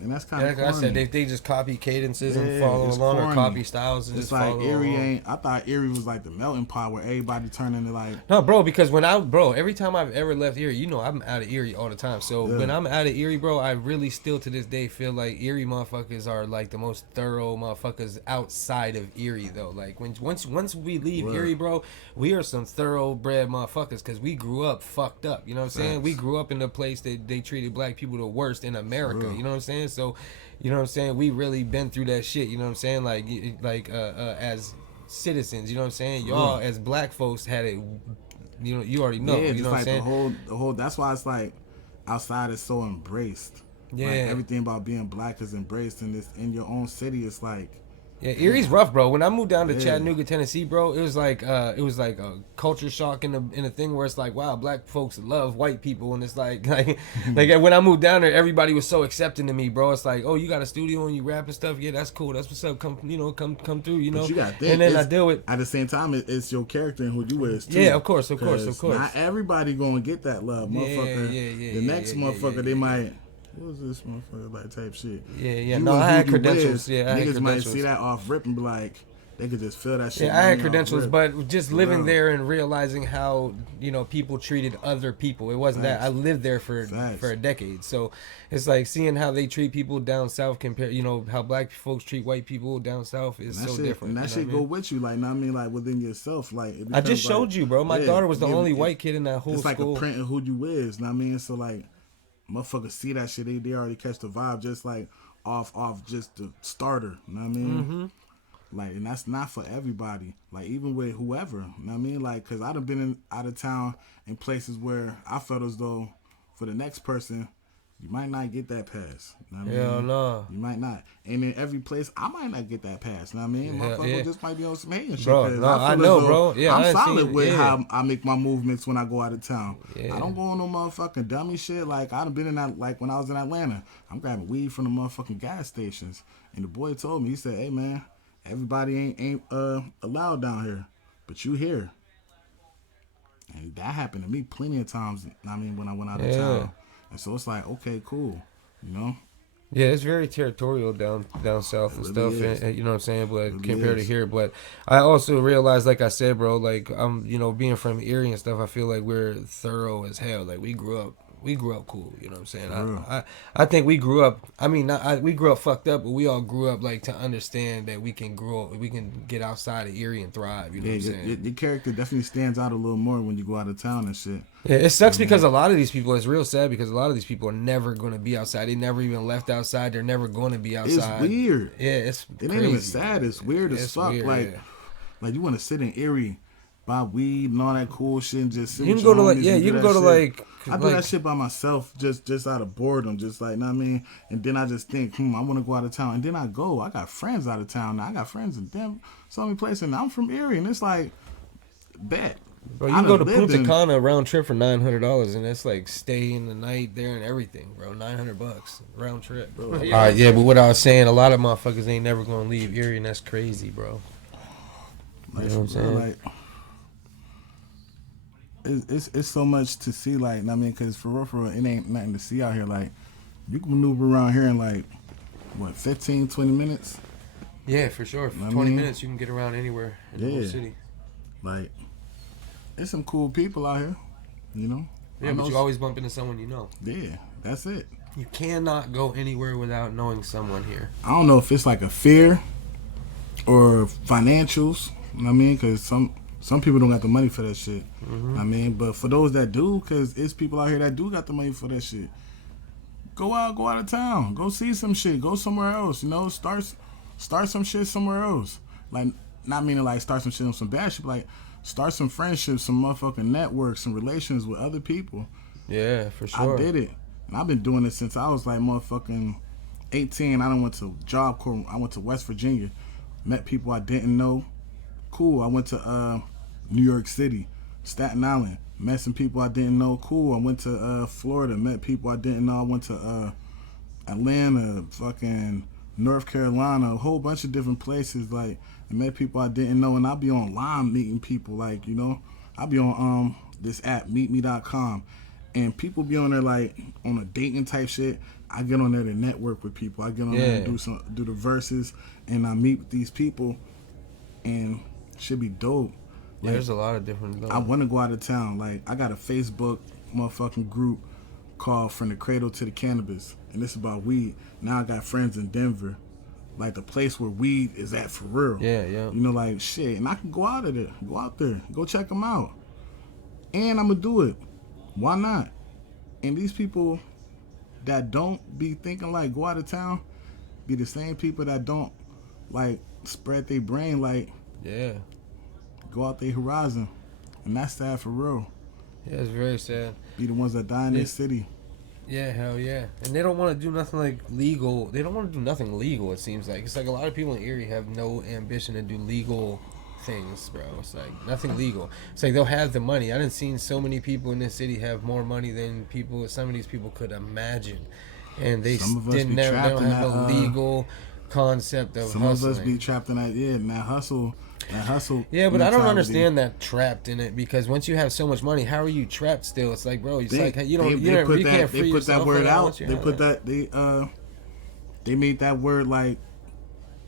and that's kind of corny. Like I said, they just copy cadences and follow along, corny. Or copy styles and it's just like follow Erie along. ain't. I thought Erie was like the melting pot where everybody turned into like. No, bro, because every time I've ever left Erie, you know, I'm out of Erie all the time. So when I'm out of Erie, bro, I really still to this day feel like Erie motherfuckers are like the most thorough motherfuckers outside of Erie, though. Like once we leave Erie, bro, we are some thoroughbred motherfuckers because we grew up fucked up. You know what I'm saying? We grew up in a place that they treated black people the worst in America. You know what I'm saying? So. You know what I'm saying? We really been through that shit. You know what I'm saying? Like as citizens. You know what I'm saying? Y'all as black folks had it. You know, you already know. Yeah, you know just what I'm like saying? the whole. That's why it's like outside is so embraced. Yeah, like, everything about being black is embraced in your own city. It's like. Yeah, Erie's rough, bro. When I moved down to Chattanooga, Tennessee, bro, it was like a culture shock in a thing where it's like, wow, black folks love white people, and it's like when I moved down there, everybody was so accepting to me, bro. It's like, oh, you got a studio and you rap and stuff, yeah, that's cool, that's what's up. Come through, you know. But you gotta think, and then I deal with at the same time, it's your character and who you is too. Yeah, of course. Not everybody gonna get that love, motherfucker. The next motherfucker, they might. What was this motherfucker like type shit? Yeah. No, I had credentials. Niggas might see that off rip and be like, they could just feel that shit. Yeah, I had off credentials, rip. but just living real. there and realizing how, you know, people treated other people. It wasn't that. I lived there for a decade. So it's like seeing how they treat people down south compared, you know, how black folks treat white people down south is so different. And that shit go with you, like, know what I mean, like within yourself. Like, it I just showed like, you, bro. My daughter was the only white kid in that whole school. It's like a print of who you is, know what I mean? So like, motherfuckers see that shit, they already catch the vibe just like off just the starter, know what I mean? Mm-hmm. Like, and that's not for everybody. Like, even with whoever, know what I mean? Like, cause I done been out of town in places where I felt as though for the next person, you might not get that pass. Know what I mean? Hell no. You might not. And in every place, I might not get that pass. Know what I mean? Motherfucker just might be on some hating shit. Bro, no, I know, bro. Yeah, I'm solid with how I make my movements when I go out of town. Yeah. I don't go on no motherfucking dummy shit. Like, I done been in that, like, when I was in Atlanta, I'm grabbing weed from the motherfucking gas stations. And the boy told me, he said, hey, man, everybody ain't allowed down here, but you here. And that happened to me plenty of times, I mean, when I went out of town. And so it's like, okay, cool, you know? Yeah, it's very territorial down south and stuff, and you know what I'm saying? But compared to here, but I also realized, like I said, bro, like I'm, you know, being from Erie and stuff, I feel like we're thorough as hell. Like we grew up cool, you know what I'm saying? I think we grew up, I mean, we grew up fucked up, but we all grew up like to understand that we can grow up, we can get outside of Erie and thrive, you know what I'm saying? Your character definitely stands out a little more when you go out of town and shit. Yeah, it sucks because a lot of these people, it's real sad because a lot of these people are never going to be outside. They never even left outside. They're never going to be outside. It's weird. Yeah, it's It crazy. ain't even sad. It's weird as fuck. Weird, like you want to sit in Erie, buy weed and all that cool shit and just sit you with can go your to homies like, yeah, and you do can go to that shit. like. I do that shit by myself just out of boredom, just like, know what I mean? And then I just think, I want to go out of town. And then I go. I got friends out of town now. I got friends in Denver, so many places. And I'm from Erie, and it's like, bet. Bro, you can go to Punta Cana round trip for $900, and it's like staying the night there and everything, bro. $900 round trip. Bro. All right, yeah, but what I was saying, a lot of motherfuckers ain't never gonna leave Erie, and that's crazy, bro. Like, you know what I'm saying? Like, it's so much to see, like, I mean, because for real, it ain't nothing to see out here. Like, you can maneuver around here in like, what, 15, 20 minutes? Yeah, for sure. For 20 minutes, you can get around anywhere in the whole city. Like, there's some cool people out here, you know? Yeah, but you always bump into someone you know. Yeah, that's it. You cannot go anywhere without knowing someone here. I don't know if it's like a fear or financials, you know what I mean? Because some people don't got the money for that shit. I mean, but for those that do, because it's people out here that do got the money for that shit, go out of town. Go see some shit. Go somewhere else, you know? Start some shit somewhere else. Like, not meaning like start some shit on some bad shit, but like start some friendships, some motherfucking networks, some relations with other people. Yeah, for sure. I did it. And I've been doing it since I was like motherfucking 18. I done went to Job Corps. I went to West Virginia. Met people I didn't know. Cool. I went to New York City, Staten Island. Met some people I didn't know. Cool. I went to Florida. Met people I didn't know. I went to Atlanta, fucking North Carolina, a whole bunch of different places. Like, I met people I didn't know. And I be online meeting people. Like, you know, I be on this app, meetme.com. And people be on there like on a dating type shit. I get on there to network with people. I get on there and do the verses, and I meet with these people, and should be dope. Yeah, there's a lot of different. I want to go out of town. Like, I got a Facebook motherfucking group called From the Cradle to the Cannabis, and it's about weed. Now I got friends in Denver, like the place where weed is at for real. Yeah, yeah. You know, like shit, and I can go out there, go check them out, and I'm gonna do it. Why not? And these people that don't be thinking like go out of town be the same people that don't like spread their brain like go out their horizon. And that's sad for real. Yeah, it's very sad. Be the ones that die in their city. Yeah, hell yeah. And they don't want to do nothing like legal. They don't want to do nothing legal, it seems like. It's like a lot of people in Erie have no ambition to do legal things, bro. It's like nothing legal. It's like they'll have the money. I done seen so many people in this city have more money than some of these people could imagine, and they don't have no legal concept of some hustling. of us be trapped in that hustle. Yeah, but I don't understand that trapped in it, because once you have so much money, how are you trapped still? It's like, bro, it's like you can't free yourself. They put that word out. They put that they made that word like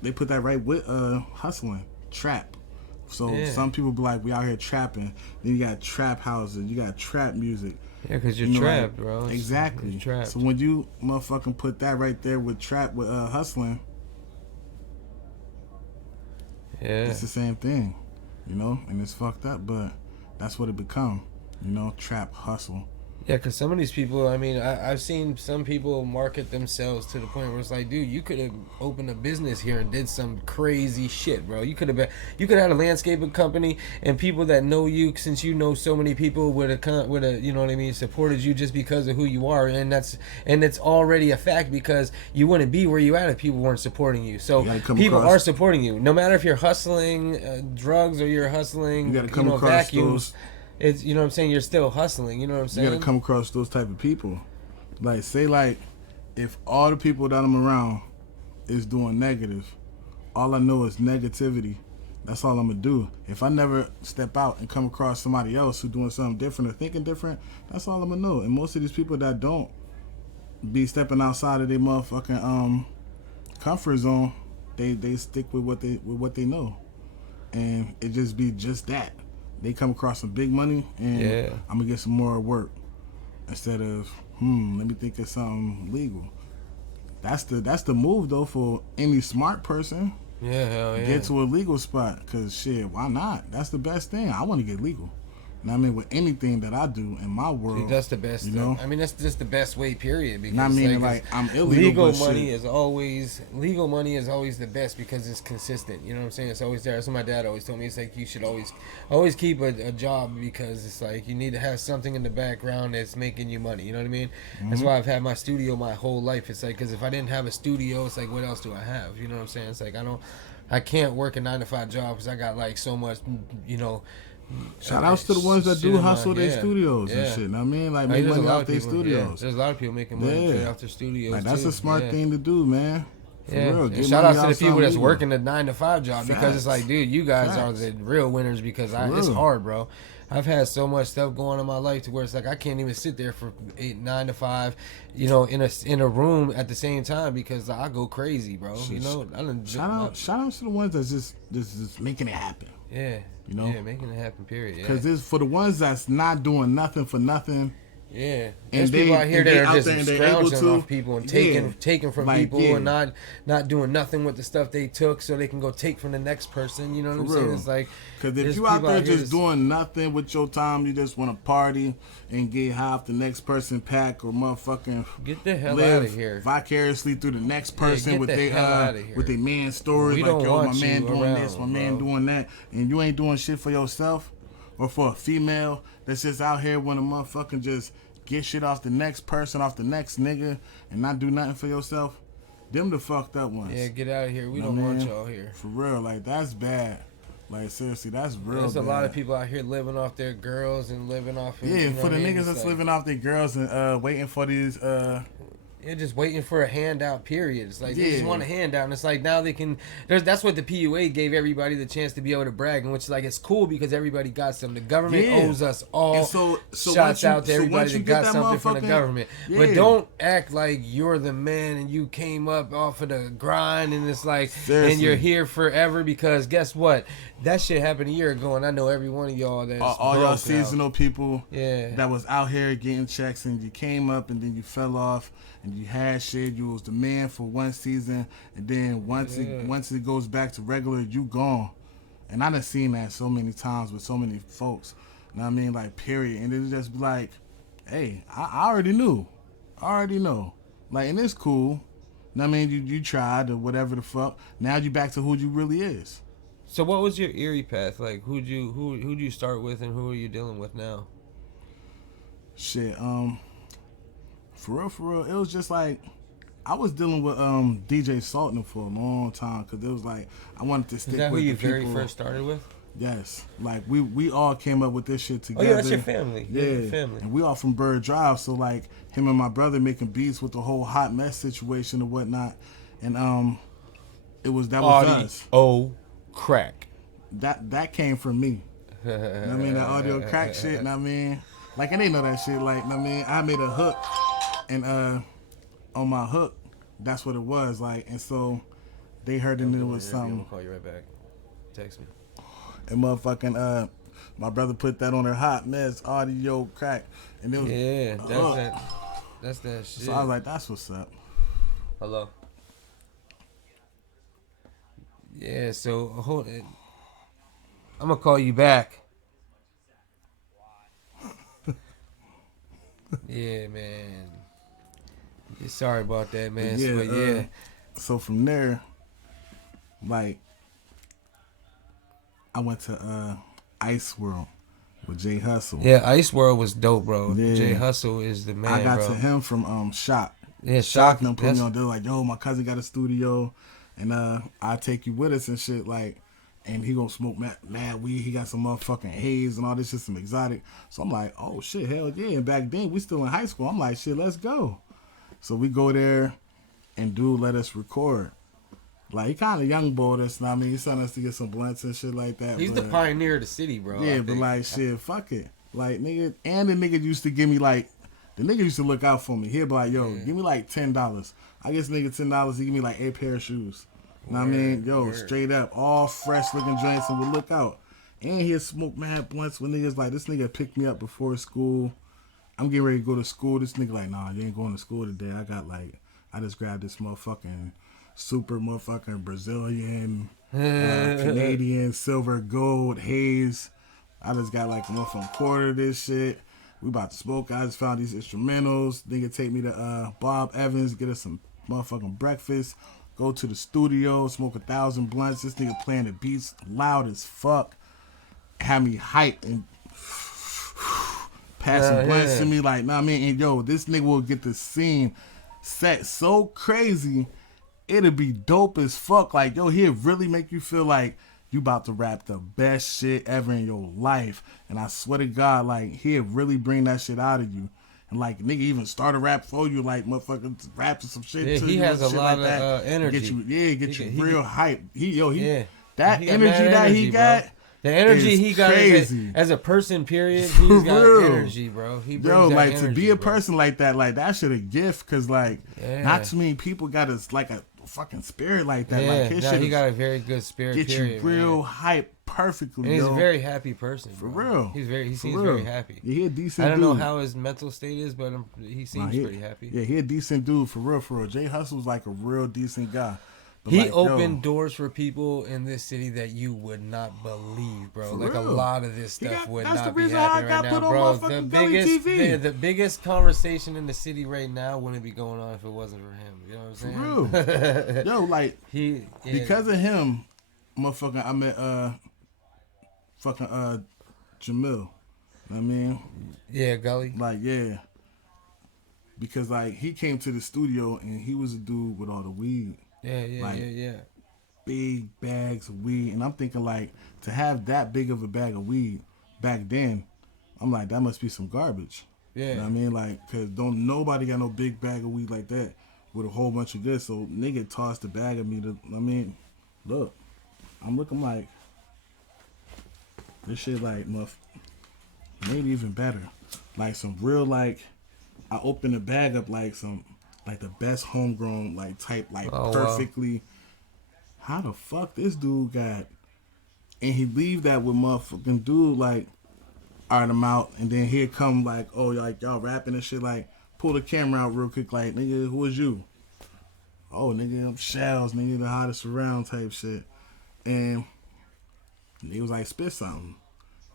they put that right with hustling. trap. So Yeah. some people be like, we out here trapping. Then you got trap houses, you got trap music. Yeah, because you're You know, trapped, like, bro. Exactly. You're trapped. So when you motherfucking put that right there with trap with hustling, Yeah. it's the same thing, you know, and it's fucked up, but that's what it become, you know, trap hustle. Yeah, because some of these people, I mean, I've seen some people market themselves to the point where it's like, dude, you could have opened a business here and did some crazy shit, bro. You could have had a landscaping company, and people that know you, since you know so many people would have, you know what I mean, supported you just because of who you are, and it's already a fact because you wouldn't be where you at if people weren't supporting you. So people are supporting you, no matter if you're hustling drugs or you're hustling, you gotta come across vacuums. It's, you know what I'm saying, you're still hustling, you know what I'm saying? You gotta come across those type of people. Like, say, like, if all the people that I'm around is doing negative, all I know is negativity. That's all I'm gonna do. If I never step out and come across somebody else who doing something different or thinking different, that's all I'm gonna know. And most of these people that don't be stepping outside of their motherfucking comfort zone, they stick with what they know. And it just be just that. They come across some big money, and I'm gonna get some more work instead of let me think of something legal. That's the move though for any smart person. Yeah, hell yeah. Get to a legal spot, cause shit, why not? That's the best thing. I want to get legal. And I mean, with anything that I do in my world, that's the best. You know, I mean, that's just the best way. Period. Because not meaning like I'm illegal. Legal money is always the best because it's consistent. You know what I'm saying? It's always there. That's what my dad always told me. It's like you should always keep a job because it's like you need to have something in the background that's making you money. You know what I mean? Mm-hmm. That's why I've had my studio my whole life. It's like because if I didn't have a studio, it's like what else do I have? You know what I'm saying? It's like I can't work a 9-to-5 job because I got like so much, you know. Shout outs to the ones that do hustle their studios and shit. Know what I mean? Like make money off their studios. Yeah. There's a lot of people making money off their studios. Like that's a smart thing to do, man. For real. And shout out to the people that's working the 9-to-5 job because it's like, dude, you guys are the real winners because it's hard, bro. I've had so much stuff going on in my life to where it's like I can't even sit there for 9 to 5, you know, in a room at the same time because I go crazy, bro. You know, shout out to the ones that's just making it happen. Yeah. You know? Yeah, making it happen, period. Because it's for the ones that's not doing nothing for nothing. Yeah. There's people out here that are just scrounging off people and taking from people and not doing nothing with the stuff they took so they can go take from the next person. You know what I'm saying? It's like... Because if you out there just doing nothing with your time, you just want to party and get high off the next person pack or motherfucking... Get the hell out of here. Vicariously through the next person with their man stories. We like, yo, my man doing this, my man doing that. And you ain't doing shit for yourself or for a female that's just out here want to motherfucking just get shit off the next person, off the next nigga, and not do nothing for yourself. Them the fucked up ones. Yeah, get out of here. We don't want y'all here. For real, like that's bad. Like seriously, that's real. There's a lot of people out here living off their girls and living off. Yeah, for the niggas that's living off their girls and waiting for these. You're just waiting for a handout, period. It's like they just want a handout, and it's like now they can. That's what the PUA gave everybody the chance to be able to brag, and which is like it's cool because everybody got something. The government owes us all. And so shouts out to everybody that got something from the government. But don't act like you're the man and you came up off of the grind, and it's like, and you're here forever because guess what? That shit happened a year ago, and I know every one of y'all that's all y'all seasonal people that was out here getting checks, and you came up and then you fell off. And you had shit. You was the man for one season, and then once it goes back to regular, you gone. And I done seen that so many times with so many folks. You know what I mean? Like period. And it's just like, hey, I already knew. I already know. Like, and it's cool. You know what I mean? You tried or whatever the fuck. Now you back to who you really is. So what was your Erie path like? Who'd you start with, and who are you dealing with now? Shit. For real, it was just like I was dealing with DJ Saltner for a long time because it was like I wanted to stick with the people. Is that who you very first started with? Yes, like we all came up with this shit together. Oh yeah, that's your family. Yeah, your family. And we all from Bird Drive, so like him and my brother making beats with the whole hot mess situation and whatnot, and that was us. Oh, crack. That came from me. You know what I mean, that audio crack shit. And I mean, like I didn't know that shit. Like I mean, I made a hook. And on my hook, that's what it was like. And so they heard it and it was something. I'll call you right back. Text me. And motherfucking my brother put that on her hot mess audio crack, and it was That's that shit. So I was like, that's what's up. Hello. Yeah, so hold it. I'm gonna call you back. Yeah, man. Yeah, sorry about that, man. Yeah, so from there, like, I went to Ice World with Jay Hustle. Yeah, Ice World was dope, bro. Yeah. Jay Hustle is the man, I got bro. to him from Shock. Yeah, Shock them put me on. They're like, yo, my cousin got a studio, and I'll take you with us and shit. Like, and he gonna smoke mad weed. He got some motherfucking haze and all this shit, some exotic. So I'm like, oh shit, hell yeah. And back then we still in high school. I'm like, shit, let's go. So we go there, and dude let us record. Like, he kind of young bold us, I mean, he's telling us to get some blunts and shit like that. He's the pioneer of the city, bro. Yeah, but like, shit, fuck it. Like, nigga, and the nigga used to give me like, the nigga used to look out for me. He'd be like, yo, give me like $10. I guess nigga $10, he give me like 8 pair of shoes. You know what I mean? Yo, straight up, all fresh looking joints, and would look out. And he'd smoke mad blunts when niggas like, this nigga picked me up before school. I'm getting ready to go to school. This nigga like, nah, you ain't going to school today. I just grabbed this motherfucking super motherfucking Brazilian, Canadian, silver, gold, haze. I just got like a motherfucking quarter of this shit. We about to smoke. I just found these instrumentals. Nigga take me to Bob Evans, get us some motherfucking breakfast. Go to the studio, smoke 1,000 blunts. This nigga playing the beats loud as fuck. Had me hyped and passing blunts to me like, nah, I mean, and yo, this nigga will get the scene set so crazy, it'll be dope as fuck. Like, yo, he'll really make you feel like you about to rap the best shit ever in your life. And I swear to God, like, he'll really bring that shit out of you. And like, nigga even start a rap for you, like, motherfucker rapping some shit to you. He has a lot like of energy. Get you real hype. That energy that he got. Bro. The energy he got as a person, period, he's got energy, bro. He brings that like, energy, to be a bro. person like that shit a gift, because, like, not too many people got like a fucking spirit like that. Yeah, like, his shit he got a very good spirit, get period, you real man. hype perfectly, and he's a very happy person, For bro. real. He seems very happy. Yeah, he a decent I don't dude. know how his mental state is, but he seems pretty happy. Yeah, he a decent dude, for real. Jay Hustle's like a real decent guy. But he like, opened doors for people in this city that you would not believe, bro. Like, a lot of this stuff would not be happening right now, bro. The biggest conversation in the city right now wouldn't be going on if it wasn't for him. You know what I'm saying? For real. Yo, like, because of him, motherfucker, I met Jamil. You know what I mean? Yeah, Gully. Like, yeah. Because, like, he came to the studio and he was a dude with all the weed. Yeah. Big bags of weed. And I'm thinking, like, to have that big of a bag of weed back then, I'm like, that must be some garbage. Yeah. You know what I mean? Like, because don't nobody got no big bag of weed like that with a whole bunch of good. So, nigga tossed the bag of me. Look. I'm looking like, this shit, like, maybe even better. Like, some real, like, I opened the bag up like some, like the best homegrown, like, type, like, perfectly. Wow. How the fuck this dude got, and he leave that with motherfucking dude, like, all right, I'm out, and then here come, like, oh, like, y'all rapping and shit, like, pull the camera out real quick, like, nigga, who is you? Oh, nigga, I'm Shellz, nigga, the hottest around type shit. And he was like, spit something.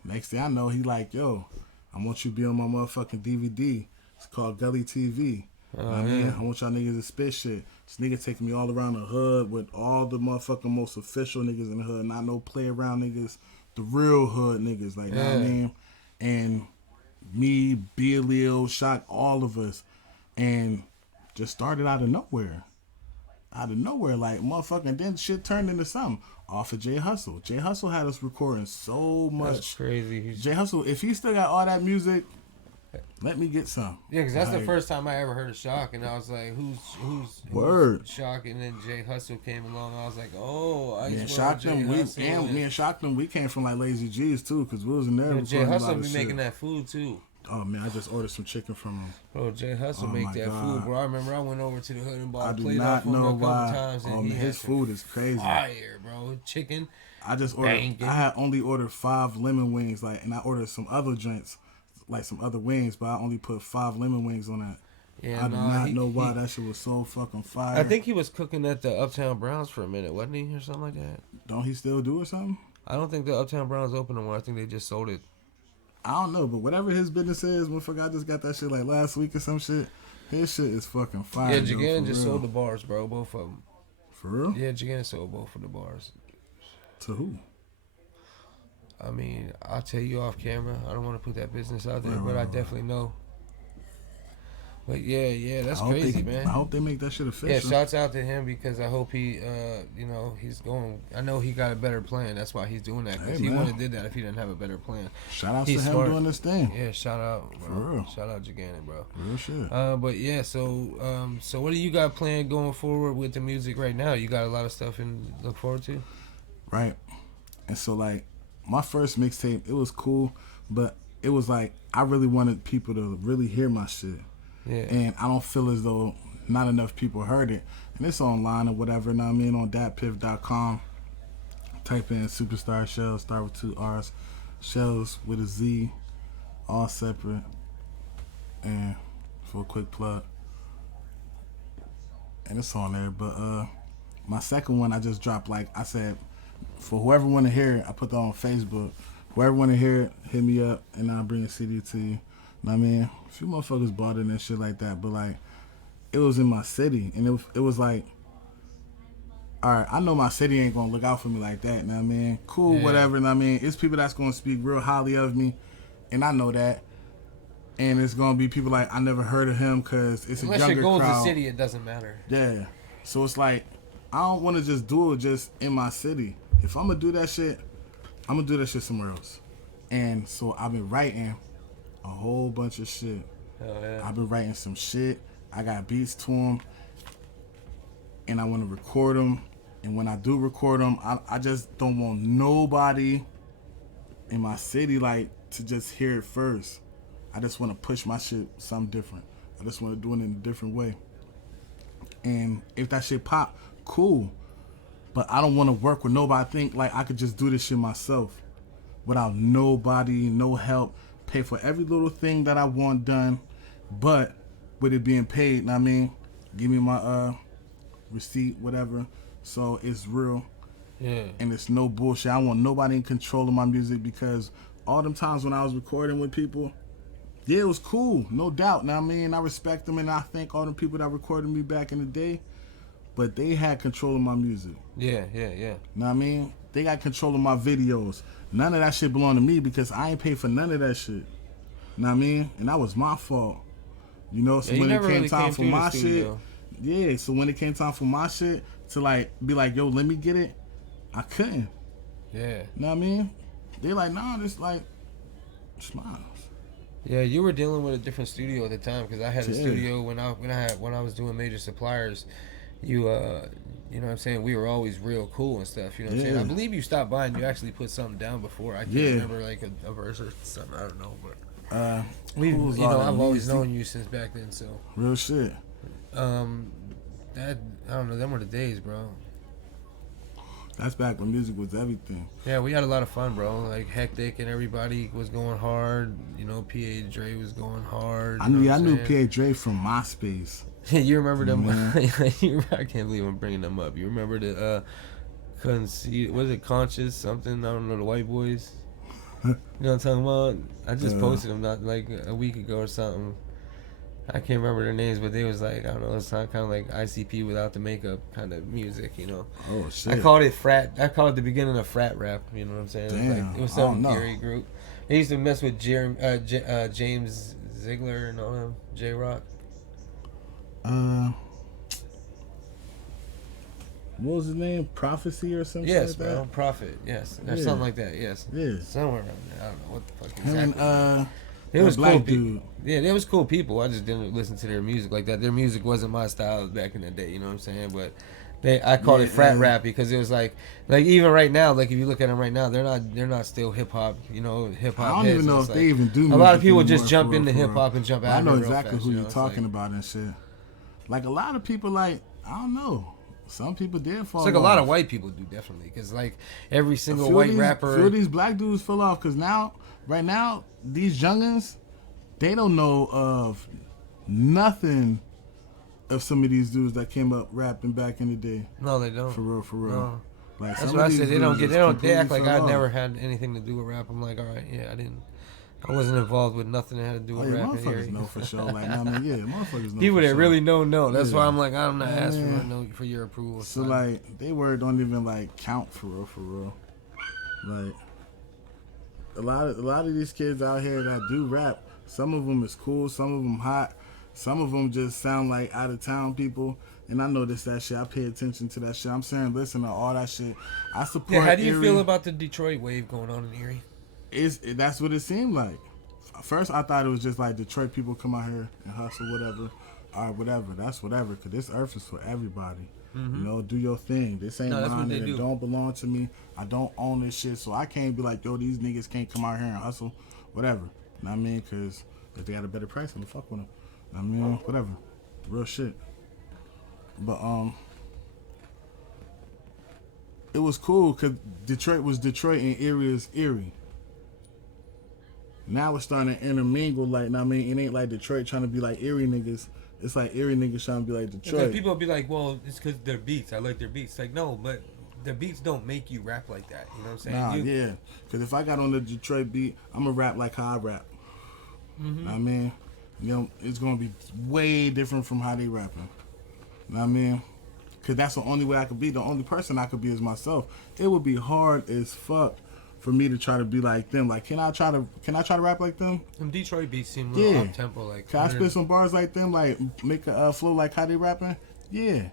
Next thing I know, he like, yo, I want you to be on my motherfucking DVD. It's called Gully TV. I mean, I want y'all niggas to spit shit. This nigga taking me all around the hood with all the motherfucking most official niggas in the hood, not no play around niggas, the real hood niggas, like, you know what I mean? And me, Leo, Shock, all of us, and just started out of nowhere. Like, motherfucking, then shit turned into something off of Jay Hustle. Jay Hustle had us recording so much. That's crazy. Jay Hustle, if he still got all that music, let me get some. Yeah, because that's the first time I ever heard of Shock, and I was like, who's Shock? And then Jay Hustle came along. I was like, oh, me and Shock them, we came from like Lazy G's too, because we was in there. Jay Hustle be making that food too. Oh man, I just ordered some chicken from him. Bro, Jay Hustle make that food, bro. I remember I went over to the hood and bought a plate off him a couple times, and his food is crazy. Fire, bro. Chicken. I just ordered. Banging. I had only ordered 5 lemon wings, like, and I ordered some other drinks, like some other wings, but I only put 5 lemon wings on that. Yeah, I did not know why that shit was so fucking fire. I think he was cooking at the Uptown Browns for a minute, wasn't he, or something like that? Don't he still do it something? I don't think the Uptown Browns open anymore. I think they just sold it. I don't know, but whatever his business is, motherfucker, I just got that shit like last week or some shit. His shit is fucking fire. Yeah, Jagan just real. sold the bars, bro. Both of them. For real? Yeah, Jagan sold both of the bars. To who? I mean, I'll tell you off camera. I don't want to put that business out there, but I definitely know. But yeah, that's crazy, man. I hope they make that shit official. Yeah, shouts out to him because I hope he, he's going. I know he got a better plan. That's why he's doing that. Because he wouldn't have did that if he didn't have a better plan. Shout out He's to him smart. doing this thing. Yeah, shout out, bro. For real. Shout out Jagan, bro. Real shit. But yeah, so what do you got planned going forward with the music right now? You got a lot of stuff to look forward to. Right, and so like my first mixtape, it was cool, but it was like I really wanted people to really hear my shit. Yeah. And I don't feel as though not enough people heard it. And it's online or whatever, know what I mean, on datpiff.com. Type in Superstar Shellz, start with 2 R's. Shellz with a Z, all separate. And for a quick plug. And it's on there. But my second one I just dropped, like I said, for whoever want to hear it, I put that on Facebook. Whoever want to hear it, hit me up and I'll bring a CD to you. Know what I mean? A few motherfuckers bought it and shit like that, but like, it was in my city, and it was like, all right, I know my city ain't gonna look out for me like that, know what I mean? Cool, whatever, know what I mean? It's people that's gonna speak real highly of me, and I know that, and it's gonna be people like, I never heard of him, because it's Unless a younger it goes crowd. to city, it doesn't matter. Yeah, so it's like, I don't want to just do it just in my city. If I'm gonna do that shit, I'm gonna do that shit somewhere else. And so I've been writing a whole bunch of shit. Oh, yeah. I've been writing some shit. I got beats to them, and I want to record them. And when I do record them, I just don't want nobody in my city like to just hear it first. I just want to push my shit something different. I just want to do it in a different way. And if that shit pop, cool. But I don't want to work with nobody. I think like I could just do this shit myself without nobody, no help. Pay for every little thing that I want done, but with it being paid, know what I mean? Give me my receipt, whatever. So it's real. Yeah. And it's no bullshit. I want nobody in control of my music, because all them times when I was recording with people, yeah, it was cool, no doubt. Know what I mean? I respect them, and I thank all the people that recorded me back in the day, but they had control of my music. Yeah. Know what I mean? They got control of my videos. None of that shit belonged to me, because I ain't paid for none of that shit. Know what I mean? And that was my fault. You know, so when it came time for my shit, yeah, so when it came time for my shit to like be like, yo, let me get it, I couldn't. Yeah. Know what I mean? They like, nah, this like smiles. Yeah, you were dealing with a different studio at the time, because I had a studio when I was doing Major Suppliers. You know what I'm saying? We were always real cool and stuff. You know what I'm saying? I believe you stopped by and you actually put something down before. I can't remember like a verse or something. I don't know, but I've always known you since back then. So real shit. That I don't know. Them were the days, bro. That's back when music was everything. Yeah, we had a lot of fun, bro. Like Hectic and everybody was going hard. You know, PA Dre was going hard. I knew PA Dre from MySpace. You remember them? I can't believe I'm bringing them up. You remember the Conceit? Was it Conscious something? I don't know. The White Boys. You know what I'm talking about? I just posted them not like a week ago or something. I can't remember their names, but they was like, I don't know, it's kind of like ICP without the makeup kind of music, you know. Oh shit! I called it the beginning of frat rap. You know what I'm saying? Damn, it was some Erie group. They used to mess with James Ziegler and all them, J Rock. What was his name? Prophecy or something? Yes, like bro. that? Prophet. Yes, or something like that. Yes. Yeah. Somewhere around there. I don't know what the fuck Him exactly. and It was black cool dude. Yeah, they was cool people. I just didn't listen to their music like that. Their music wasn't my style back in the day. You know what I'm saying? But I called it frat rap because it was like even right now, like if you look at them right now, they're not still hip hop. You know, hip hop. I don't even know if they even do music. A lot of people just anymore, jump for into real. hip hop and jump out. I know real exactly fast, who you you're know? talking about and shit. Like a lot of people, like I don't know. Some people did fall It's like off. a lot of white people do, definitely. Because, like, every single Few white of rapper... Few of these black dudes fell off because right now, these youngins, they don't know of nothing of some of these dudes that came up rapping back in the day. No, they don't. For real. No. Like, That's some what of I these said. They dudes just they act like completely I fell never off. had anything to do with rap. I'm like, all right, yeah, I wasn't involved with nothing that had to do Oh, with yeah, rap in motherfuckers Erie. know for sure. Like, I mean, yeah, motherfuckers know People for that sure. really know. That's Yeah. why I'm like, I'm not asking Man. for your approval. So, son. like, they word don't even, like, count for real. Like, a lot of these kids out here that do rap, some of them is cool, some of them hot, some of them just sound like out of town people. And I notice that shit. I pay attention to that shit. I'm saying, listen to all that shit. I support. Yeah, how do you Erie. feel about the Detroit wave going on in Erie? That's what it seemed like. First, I thought it was just like Detroit people come out here and hustle, whatever, or whatever. That's whatever, because this earth is for everybody. You know, do your thing. This ain't that's what mine. they It do. don't belong to me. I don't own this shit, so I can't be like, yo, these niggas can't come out here and hustle, whatever. You know what I mean? Because if they got a better price, I'm gonna fuck with them. I mean, whatever. Real shit. But it was cool because Detroit was Detroit and Erie is Erie. Now it's starting to intermingle. Like, I mean, it ain't like Detroit trying to be like Erie niggas. It's like Erie niggas trying to be like Because Detroit. people will be like, well, it's because their beats. I like their beats. Like, no, but the beats don't make you rap like that. You know what I'm saying? Nah, You- yeah. Because if I got on the Detroit beat, I'm going to rap like how I rap. Know what I mean? You know, it's going to be way different from how they rapping. Know what I mean? Because that's the only way I could be. The only person I could be is myself. It would be hard as fuck for me to try to be like them. Like, can I try to rap like them? Them Detroit beats seem a little Yeah. up tempo. Like, Can I spit some bars like them? Like, make a flow like how they rapping? Yeah.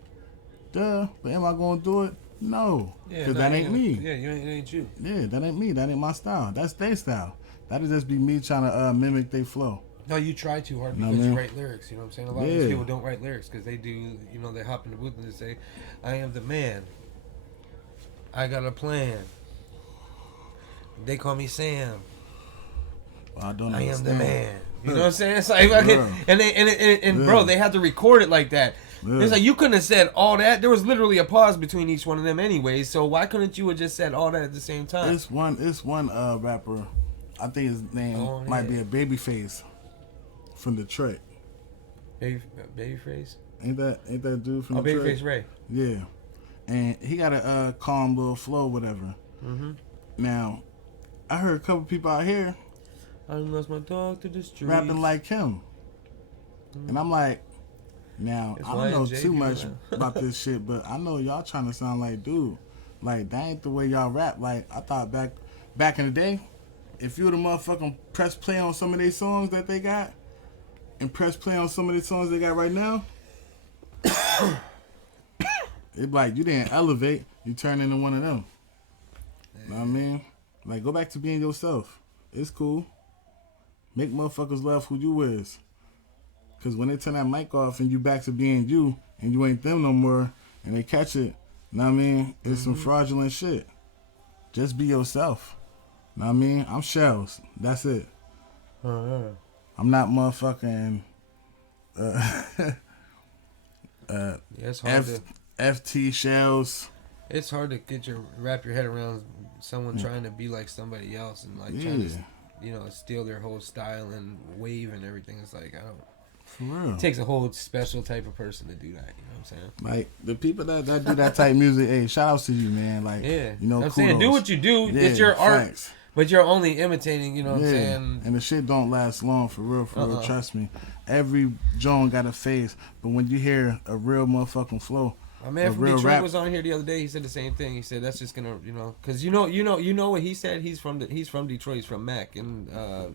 Duh. But am I going to do it? No. Because that ain't me. Yeah, it ain't you. Yeah, that ain't me. That ain't my style. That's their style. That'll just be me trying to mimic their flow. No, you try too hard Know because what I you mean? write lyrics. You know what I'm saying? A lot of Yeah. these people don't write lyrics because they do, you know, they hop in the booth and they say, I am the man. I got a plan. They call me Sam. Well, I don't I am understand. the man. You know what I'm saying? It's like fucking, Yeah. and bro, they had to record it like that. Yeah. It's like you couldn't have said all that. There was literally a pause between each one of them anyway. So why couldn't you have just said all that at the same time? It's one rapper. I think his name might be a Babyface from Detroit. Babyface? Ain't that dude from Oh, Detroit? Babyface Ray. Yeah, and he got a calm little flow, whatever. Now, I heard a couple people out here I lost my dog to the street. rapping like him, and I'm like, now That's I why don't know Jay too do much that. about this shit, but I know y'all trying to sound like dude. Like, that ain't the way y'all rap. Like, I thought back in the day, if you would have motherfucking press play on some of these songs that they got, and press play on some of the songs they got right now, it be like you didn't elevate, you turn into one of them. Know what I mean? Like, go back to being yourself. It's cool. Make motherfuckers love who you is. Cause when they turn that mic off and you back to being you and you ain't them no more and they catch it, know what I mean? It's some fraudulent shit. Just be yourself. Know what I mean? I'm Shellz. That's it. I'm not motherfucking Yeah, it's hard to FT Shellz. it's hard to wrap your head around someone trying to be like somebody else and like trying to, you know, steal their whole style and wave and everything. It's like I don't. For real. It takes a whole special type of person to do that. You know what I'm saying? Like, the people that do that type of music, hey, shout outs to you, man. Like, Yeah. you know, I'm saying do kudos. what you do. Yeah, It's your art, facts. but you're only imitating. You know what I'm saying? And the shit don't last long, for real, trust me. Every joint got a face, but when you hear a real motherfucking flow, My man a from real Detroit rap, was on here the other day. He said the same thing. He said that's just gonna, you know, because you know what he said. He's from Detroit. He's from Mac, and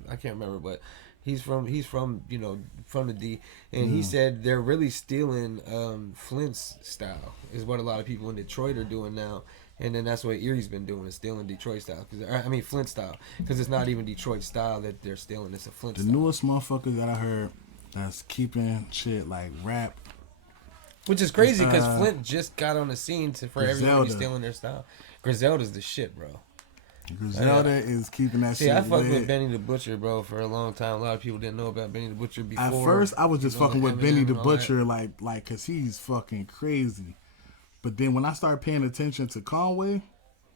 I can't remember, but he's from you know, from the D, and he said they're really stealing Flint's style is what a lot of people in Detroit are doing now. And then that's what Erie's been doing, is stealing Detroit style. Flint style. Because it's not even Detroit style that they're stealing. It's a Flint the style. newest motherfuckers that I heard that's keeping shit like rap. Which is crazy because Flint just got on the scene for everyone to be Griselda. stealing their style. Griselda's the shit, bro. Griselda is keeping that shit I fucked lit. with Benny the Butcher, bro, for a long time. A lot of people didn't know about Benny the Butcher before. At first, I was just you know, fucking with Eminem Benny the and all Butcher, like, cause he's fucking crazy. But then when I started paying attention to Conway,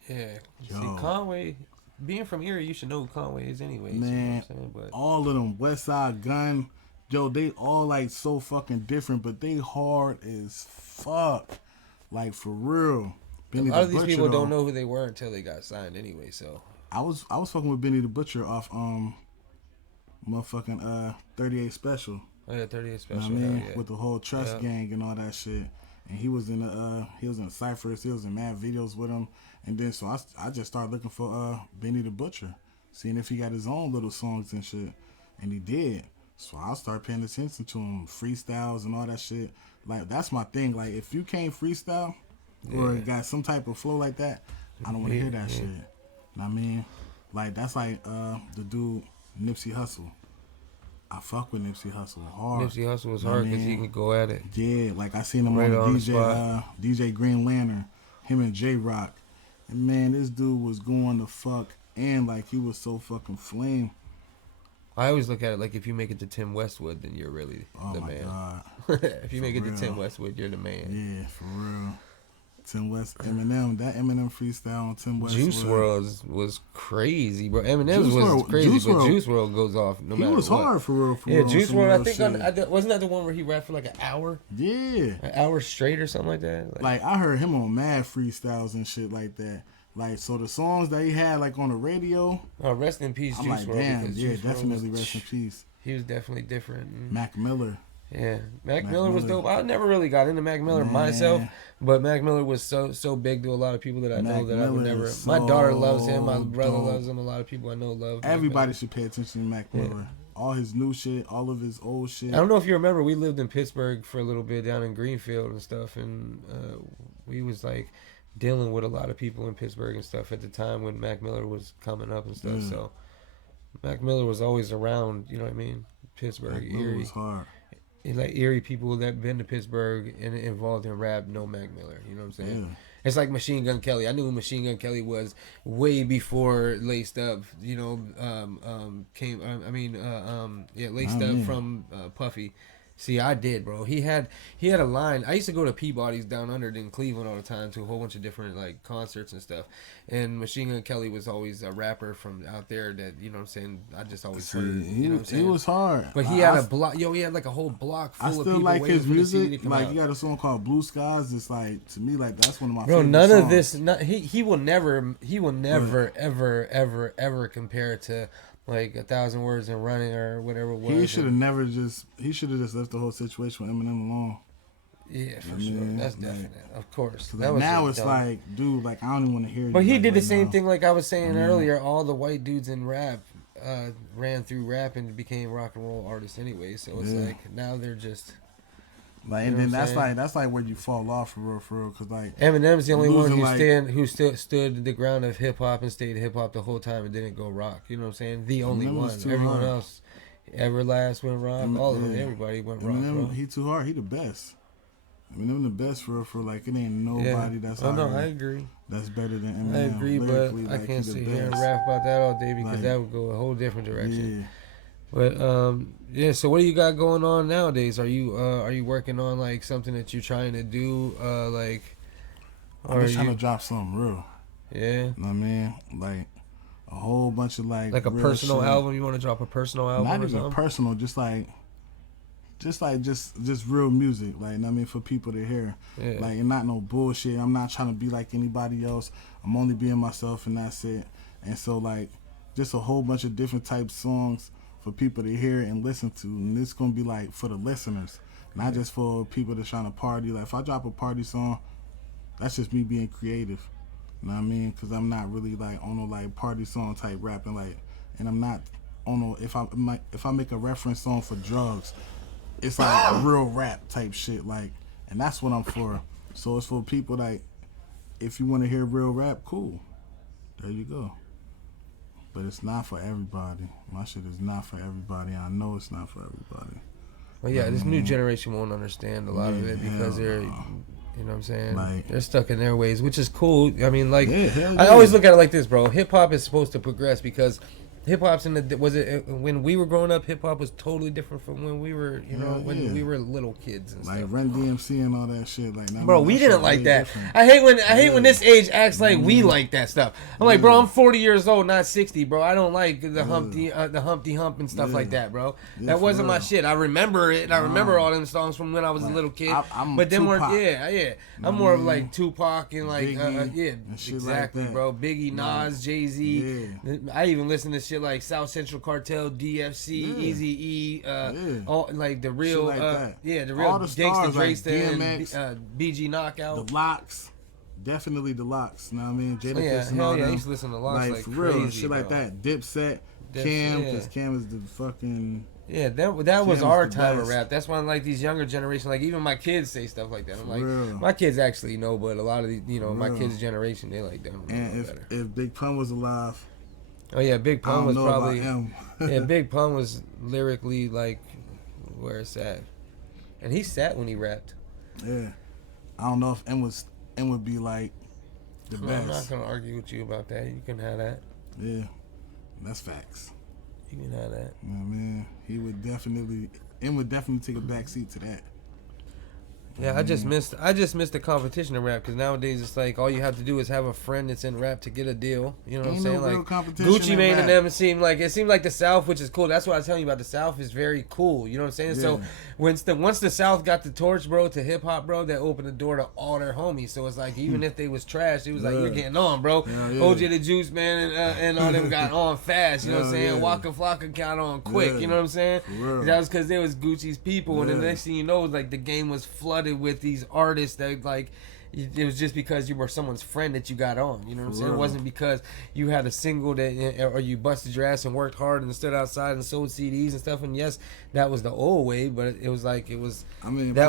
Yeah. Yo. See, Conway, being from Erie, you should know who Conway is anyway. man, You know what I'm saying? But all of them, West Side Gun, yo, they all like so fucking different, but they hard as fuck. Like for real. a Benny lot the of these Butcher, people though, don't know who they were until they got signed anyway. So I was fucking with Benny the Butcher off motherfucking 38 Special. oh yeah, 38 You know special. what I mean? Hell yeah. With the whole Trust Yeah. Gang and all that shit. And he was in Cyphers, he was in mad videos with him. And then so I just started looking for Benny the Butcher, seeing if he got his own little songs and shit. And he did. So I started paying attention to him, freestyles and all that shit. Like that's my thing. Like if you can't freestyle or got some type of flow like that, I don't want to hear that shit. You know what I mean? Like that's like the dude Nipsey Hussle. I fuck with Nipsey Hussle hard. Nipsey Hussle was You know what hard I because he mean? could go at it. Yeah, like I seen him Right on on the the DJ Green Lantern, him and J Rock. And man, this dude was going to fuck and like he was so fucking flame. I always look at it like if you make it to Tim Westwood, then you're really Oh the my man. god. If you make it to Tim Westwood, you're the man. Yeah, for real. Tim West, Eminem, that Eminem freestyle on Tim Westwood. Juice WRLD was crazy, bro. Eminem's Juice was WRLD crazy, Juice but WRLD Juice WRLD goes off no He matter was what. hard for real. Yeah, on Juice some WRLD. I real think shit. wasn't that the one where he rapped for like an hour? Yeah. An hour straight or something like that? Like I heard him on mad freestyles and shit like that. Like so the songs that he had like on the radio, Oh, rest in peace, I'm Juice like, WRLD. damn, because yeah, Juice WRLD definitely was, rest in peace. He was definitely different. And, Mac Miller. yeah, Mac Mac Miller was Miller. dope. I never really got into Mac Miller Man. myself, but Mac Miller was so big to a lot of people that I know Mac that I would Miller never. is My daughter so loves him. My brother dope. loves him. A lot of people I know love. Mac Everybody Miller. should pay attention to Mac Miller. All his new shit, all of his old shit. I don't know if you remember, we lived in Pittsburgh for a little bit down in Greenfield and stuff, and we was like dealing with a lot of people in Pittsburgh and stuff at the time when Mac Miller was coming up and stuff. Yeah. So Mac Miller was always around, you know what I mean? Pittsburgh, Mac Miller Erie. was hard. And like Erie people that been to Pittsburgh and involved in rap know Mac Miller. You know what I'm saying? Yeah. It's like Machine Gun Kelly. I knew who Machine Gun Kelly was way before Laced Up. You know, Laced Up mean. from Puffy. See, I did, bro. He had a line. I used to go to Peabody's down under in Cleveland all the time to a whole bunch of different like concerts and stuff. And Machine Gun Kelly was always a rapper from out there that, you know what I'm saying, I just always See, heard. You know what I'm he saying? was hard. But he I- had a block. Yo, he had like a whole block full I of still people like waiting his for the CD to music. come Like out. he got a song called Blue Skies. It's like to me like that's one of my Bro, favorite none songs. of this. He will never ever compare to like 1,000 Words and Running or whatever it was. He should have He should have just left the whole situation with Eminem alone. Yeah, for Yeah, sure. That's like- definite. Of course. Like, now it's like, dude, like I don't even want to hear. But you, he like, did the right same now. thing, like I was saying earlier. All the white dudes in rap ran through rap and became rock and roll artists anyway. So it's Yeah. like now they're just. Like, You and know then what I'm saying? that's like where you fall off for real, because like Eminem's the only one losing, who like- stood the ground of hip hop and stayed hip hop the whole time and didn't go rock. You know what I'm saying? The only Eminem one. was too Everyone hard. else, Everlast went rock. All of them, yeah. everybody went rock. Eminem, Bro. he too hard. He the best. Eminem the best for like it ain't nobody that's Oh no, harder- I agree. that's better than Eminem. I agree, but Lyrically, I like, can't he the sit here and best. rap about that all day because Like, that would go a whole different direction. Yeah. But yeah. So what do you got going on nowadays? Are you working on like something that you're trying to do? Like, I'm or just trying you- to drop something real. yeah, You know what I mean? Like a whole bunch of like like a real personal shit. album. You want to drop a personal album Not or even something? personal, just real music, like, you know what I mean, for people to hear. Yeah. Like, and not no bullshit. I'm not trying to be like anybody else. I'm only being myself, and that's it. And so, like, just a whole bunch of different type songs for people to hear and listen to. And it's gonna be like for the listeners, not just for people that's trying to party. Like, if I drop a party song, that's just me being creative. You know what I mean? Because I'm not really like on no like party song type rapping, like, and I'm not on no if I make a reference song for drugs, it's like real rap type shit, like, and that's what I'm for. So it's for people like, if you want to hear real rap, cool, there you go. But it's not for everybody. My shit is not for everybody. I know it's not for everybody. Well, yeah, this new generation won't understand a lot of Yeah, it because hell they're, no. you know what I'm saying? Like- They're stuck in their ways, which is cool. I mean, like, Yeah, hell I yeah. always look at it like this, bro. Hip hop is supposed to progress because Hip hop's in the was it when we were growing up? Hip hop was totally different from when we were, when we were little kids and like stuff. Run DMC and all that shit. Like, bro, we didn't like that. Different. I hate when this age acts like we like that stuff. I'm like, bro, I'm 40 years old, not 60, bro. I don't like the Humpty Hump and stuff like that, bro. That wasn't my shit. I remember it, and I remember all them songs from when I was a little kid. But then I'm more of like Tupac and like exactly, like bro. Biggie, Nas, Jay-Z. I even listen to shit like South Central Cartel, DFC, Easy-E, all like the real, the real Gangsta Draysta and BG Knockout. The Locks, definitely the Locks. You know what I mean? Jadakiss and hell all yeah, I them. used to listen to Locks like for real, crazy, shit like that. Dipset, Cam, because Cam is the fucking. Yeah, that was our time of rap. That's why like these younger generation, like even my kids say stuff like that. I'm like, my kids actually know, but a lot of the, my kids' generation, they like them. And if Big Pun was alive. Oh yeah, Big Pun was probably yeah. Big Pun was lyrically like where it's at, and he sat when he rapped. Yeah, I don't know if M would be like the best. I'm not gonna argue with you about that. You can have that. Yeah, that's facts. You can have that. You know what I mean? M would definitely take a back seat to that. Yeah, I just missed the competition in rap because nowadays it's like all you have to do is have a friend that's in rap to get a deal. You know what I'm saying? Like Gucci Mane and them seemed like the South, which is cool. That's what I was telling you about. The South is very cool. You know what I'm saying? Yeah. So once the South got the torch, bro, to hip hop, bro, that opened the door to all their homies. So it's like even if they was trash, it was like you're getting on, bro. OJ the Juice Man and all them got on fast. You know what I'm saying? Waka Flocka got on quick. You know what I'm saying? That was because they was Gucci's people, and the next thing you know, like the game was flooded with these artists that like it was just because you were someone's friend that you got on. You know what I'm saying? It wasn't because you had a single that or you busted your ass and worked hard and stood outside and sold CDs and stuff. And yes, that was the old way, but it was like that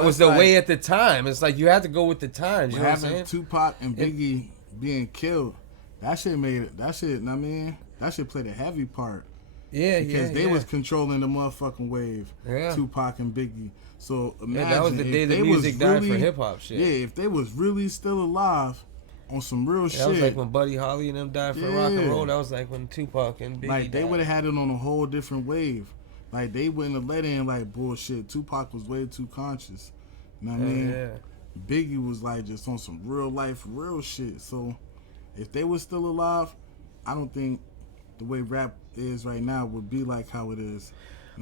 was the way at the time. It's like you had to go with the times. You know what I'm saying? Tupac and Biggie being killed, that shit made it. That shit, I mean, that shit played a heavy part. Yeah, because they was controlling the motherfucking wave. Yeah. Tupac and Biggie. So imagine that was the day the music died for hip hop shit. Yeah, if they was really still alive on some real shit. That was like when Buddy Holly and them died for rock and roll. That was like when Tupac and Biggie like they would have had it on a whole different wave. Like they wouldn't have let in like bullshit. Tupac was way too conscious. You know what I mean? Yeah. Biggie was like just on some real life, real shit. So if they were still alive, I don't think the way rap is right now would be like how it is.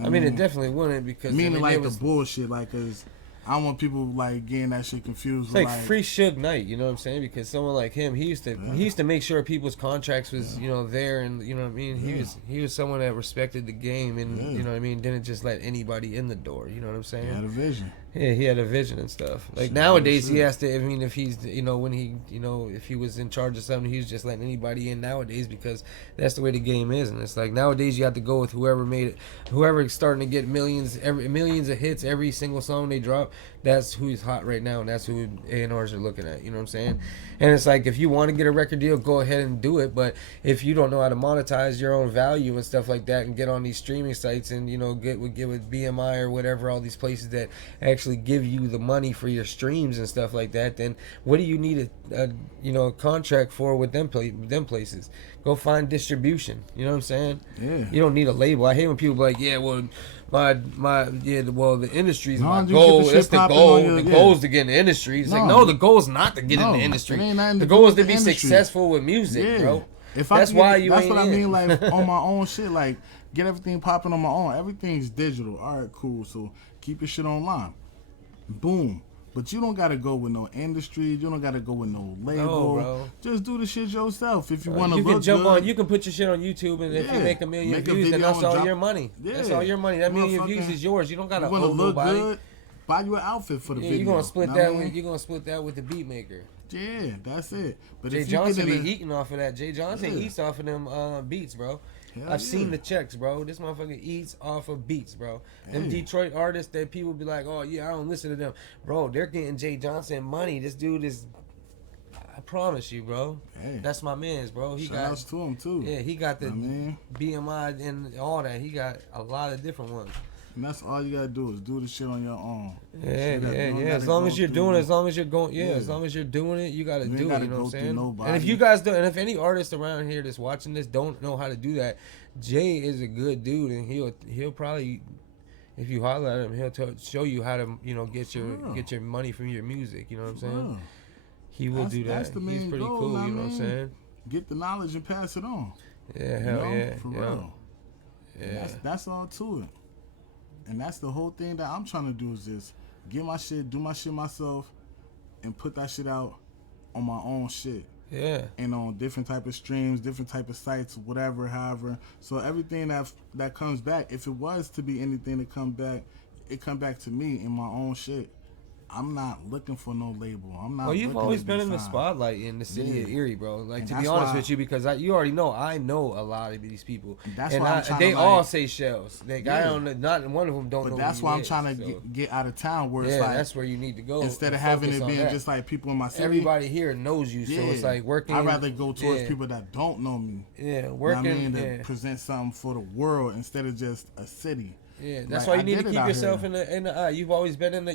I mean, it definitely wouldn't because meaning like the bullshit, like, cause I don't want people like getting that shit confused. It's like free Suge Knight, you know what I'm saying? Because someone like him, he used to make sure people's contracts was there, and you know what I mean. He was someone that respected the game, and you know what I mean. Didn't just let anybody in the door. You know what I'm saying? He had a vision. Yeah, he had a vision and stuff. Like nowadays, he has to. I mean, if he's when he if he was in charge of something, he was just letting anybody in nowadays because that's the way the game is. And it's like nowadays you have to go with whoever's starting to get millions of hits every single song they drop. That's who's hot right now, and that's who A&Rs are looking at. You know what I'm saying? And it's like if you want to get a record deal, go ahead and do it. But if you don't know how to monetize your own value and stuff like that, and get on these streaming sites and get with BMI or whatever, all these places that actually give you the money for your streams and stuff like that, then what do you need a contract for with them places? Go find distribution. You know what I'm saying? Yeah. You don't need a label. I hate when people are like, yeah, well, the industry's my goal. That's the goal. The goal is to get in the industry. It's like, no, the goal is not to get in the industry. The goal is to be successful with music, bro. That's what I mean. Like on my own shit, like get everything popping on my own. Everything's digital. All right, cool. So keep your shit online. Boom. But you don't gotta go with no industry. You don't gotta go with no label. No, bro. Just do the shit yourself. If you want to look can jump good, on. You can put your shit on YouTube, and if you make a million views, then that's all your money. Yeah. That's all your money. That million views is yours. You don't gotta owe nobody. Good, buy you an outfit for the video. You're gonna split that. You're gonna split that with the beat maker. Yeah, that's it. But Jay Johnson be eating off of that. Jay Johnson eats off of them beats, bro. I've seen the checks, bro. This motherfucker eats off of beats, bro. Them Detroit artists that people be like, oh, yeah, I don't listen to them. Bro, they're getting Jay Johnson money. This dude is, I promise you, bro. That's my man's, bro. Shout to him, too. Yeah, he got the BMI and all that. He got a lot of different ones. And that's all you gotta do is do the shit on your own. Yeah, Shit that you don't As gotta long go as you're through- doing it, as long as you're going, Yeah. as long as you're doing it, you gotta You ain't do it. gotta You know go what I'm through saying? nobody. And if you guys don't, and if any artist around here that's watching this don't know how to do that, Jay is a good dude, and he'll probably, if you holler at him, he'll show you how to, you know, get your money from your music. You know what I'm saying? Yeah. He will do that. That's the main He's pretty goal, cool. know You know what I'm I mean? saying? Get the knowledge and pass it on. Yeah, You hell know? yeah, For yeah. real. Yeah. That's all to it. And that's the whole thing that I'm trying to do is just get my shit, do my shit myself, and put that shit out on my own shit. Yeah. And on different type of streams, different type of sites, whatever, however. So everything that comes back, if it was to be anything to come back, it come back to me in my own shit. I'm not looking for no label. I'm not. Well, you've looking always to been be in the signed. spotlight in the city Yeah. of Erie, bro. Like, And to be that's honest why- with you, because you already know, I know a lot of these people. That's and why I'm trying they to, all like- say Shellz. Like, Yeah. I don't, not one of them don't know But that's who why he I'm is, trying to so. get out of town where Yeah, it's like that's where you need to go. instead and of having focus it on being that. just like people in my city. Everybody here knows you, so it's like working. I'd rather go towards yeah. people that don't know me. Yeah, You know working. what I mean, to yeah. present something for the world instead of just a city. Yeah, that's Like, why you I need to did it keep out yourself here. in the eye. You've always been in the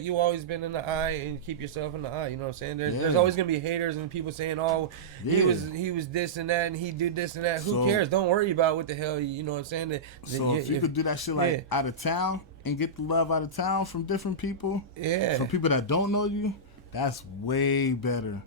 eye, and keep yourself in the eye. You know what I'm saying? There's Yeah. always gonna be haters and people saying, "Oh, he Yeah. was this and that, and he did this and that." Who So- cares? Don't worry about what the hell you know what I'm saying. So if you could do that shit like out of town and get the love out of town from different people, yeah, from people that don't know you, that's way better.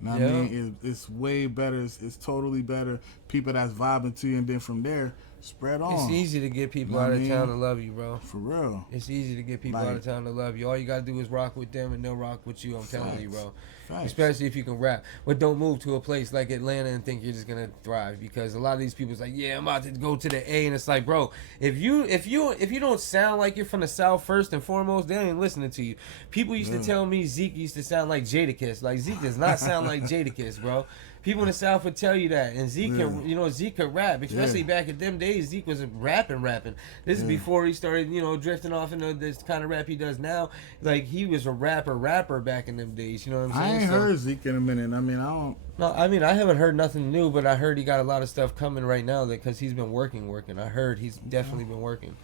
You know what I Yeah. mean? It's way better. It's totally better. People that's vibing to you, and then from there, spread on. it's easy to get people Know what out I of mean? town to love you, bro. For real. It's easy to get people out of town to love you. All you gotta do is rock with them, and they'll rock with you. I'm telling you, bro. Facts. Especially if you can rap, but don't move to a place like Atlanta and think you're just gonna thrive, because a lot of these people's like, yeah, I'm about to go to the A, and it's like, bro, if you don't sound like you're from the South first and foremost, they ain't listening to you. People used to tell me Zeke used to sound like Jadakiss. Like, Zeke does not sound like Jadakiss, bro. People in the South would tell you that, and Zeke can, Zeke could rap, especially back in them days. Zeke was rapping. This is before he started, drifting off into this kind of rap he does now. Like, he was a rapper back in them days. You know what I'm saying? I ain't heard Zeke in a minute. I mean, I don't. No, I mean, I haven't heard nothing new, but I heard he got a lot of stuff coming right now because he's been working. I heard he's definitely been working.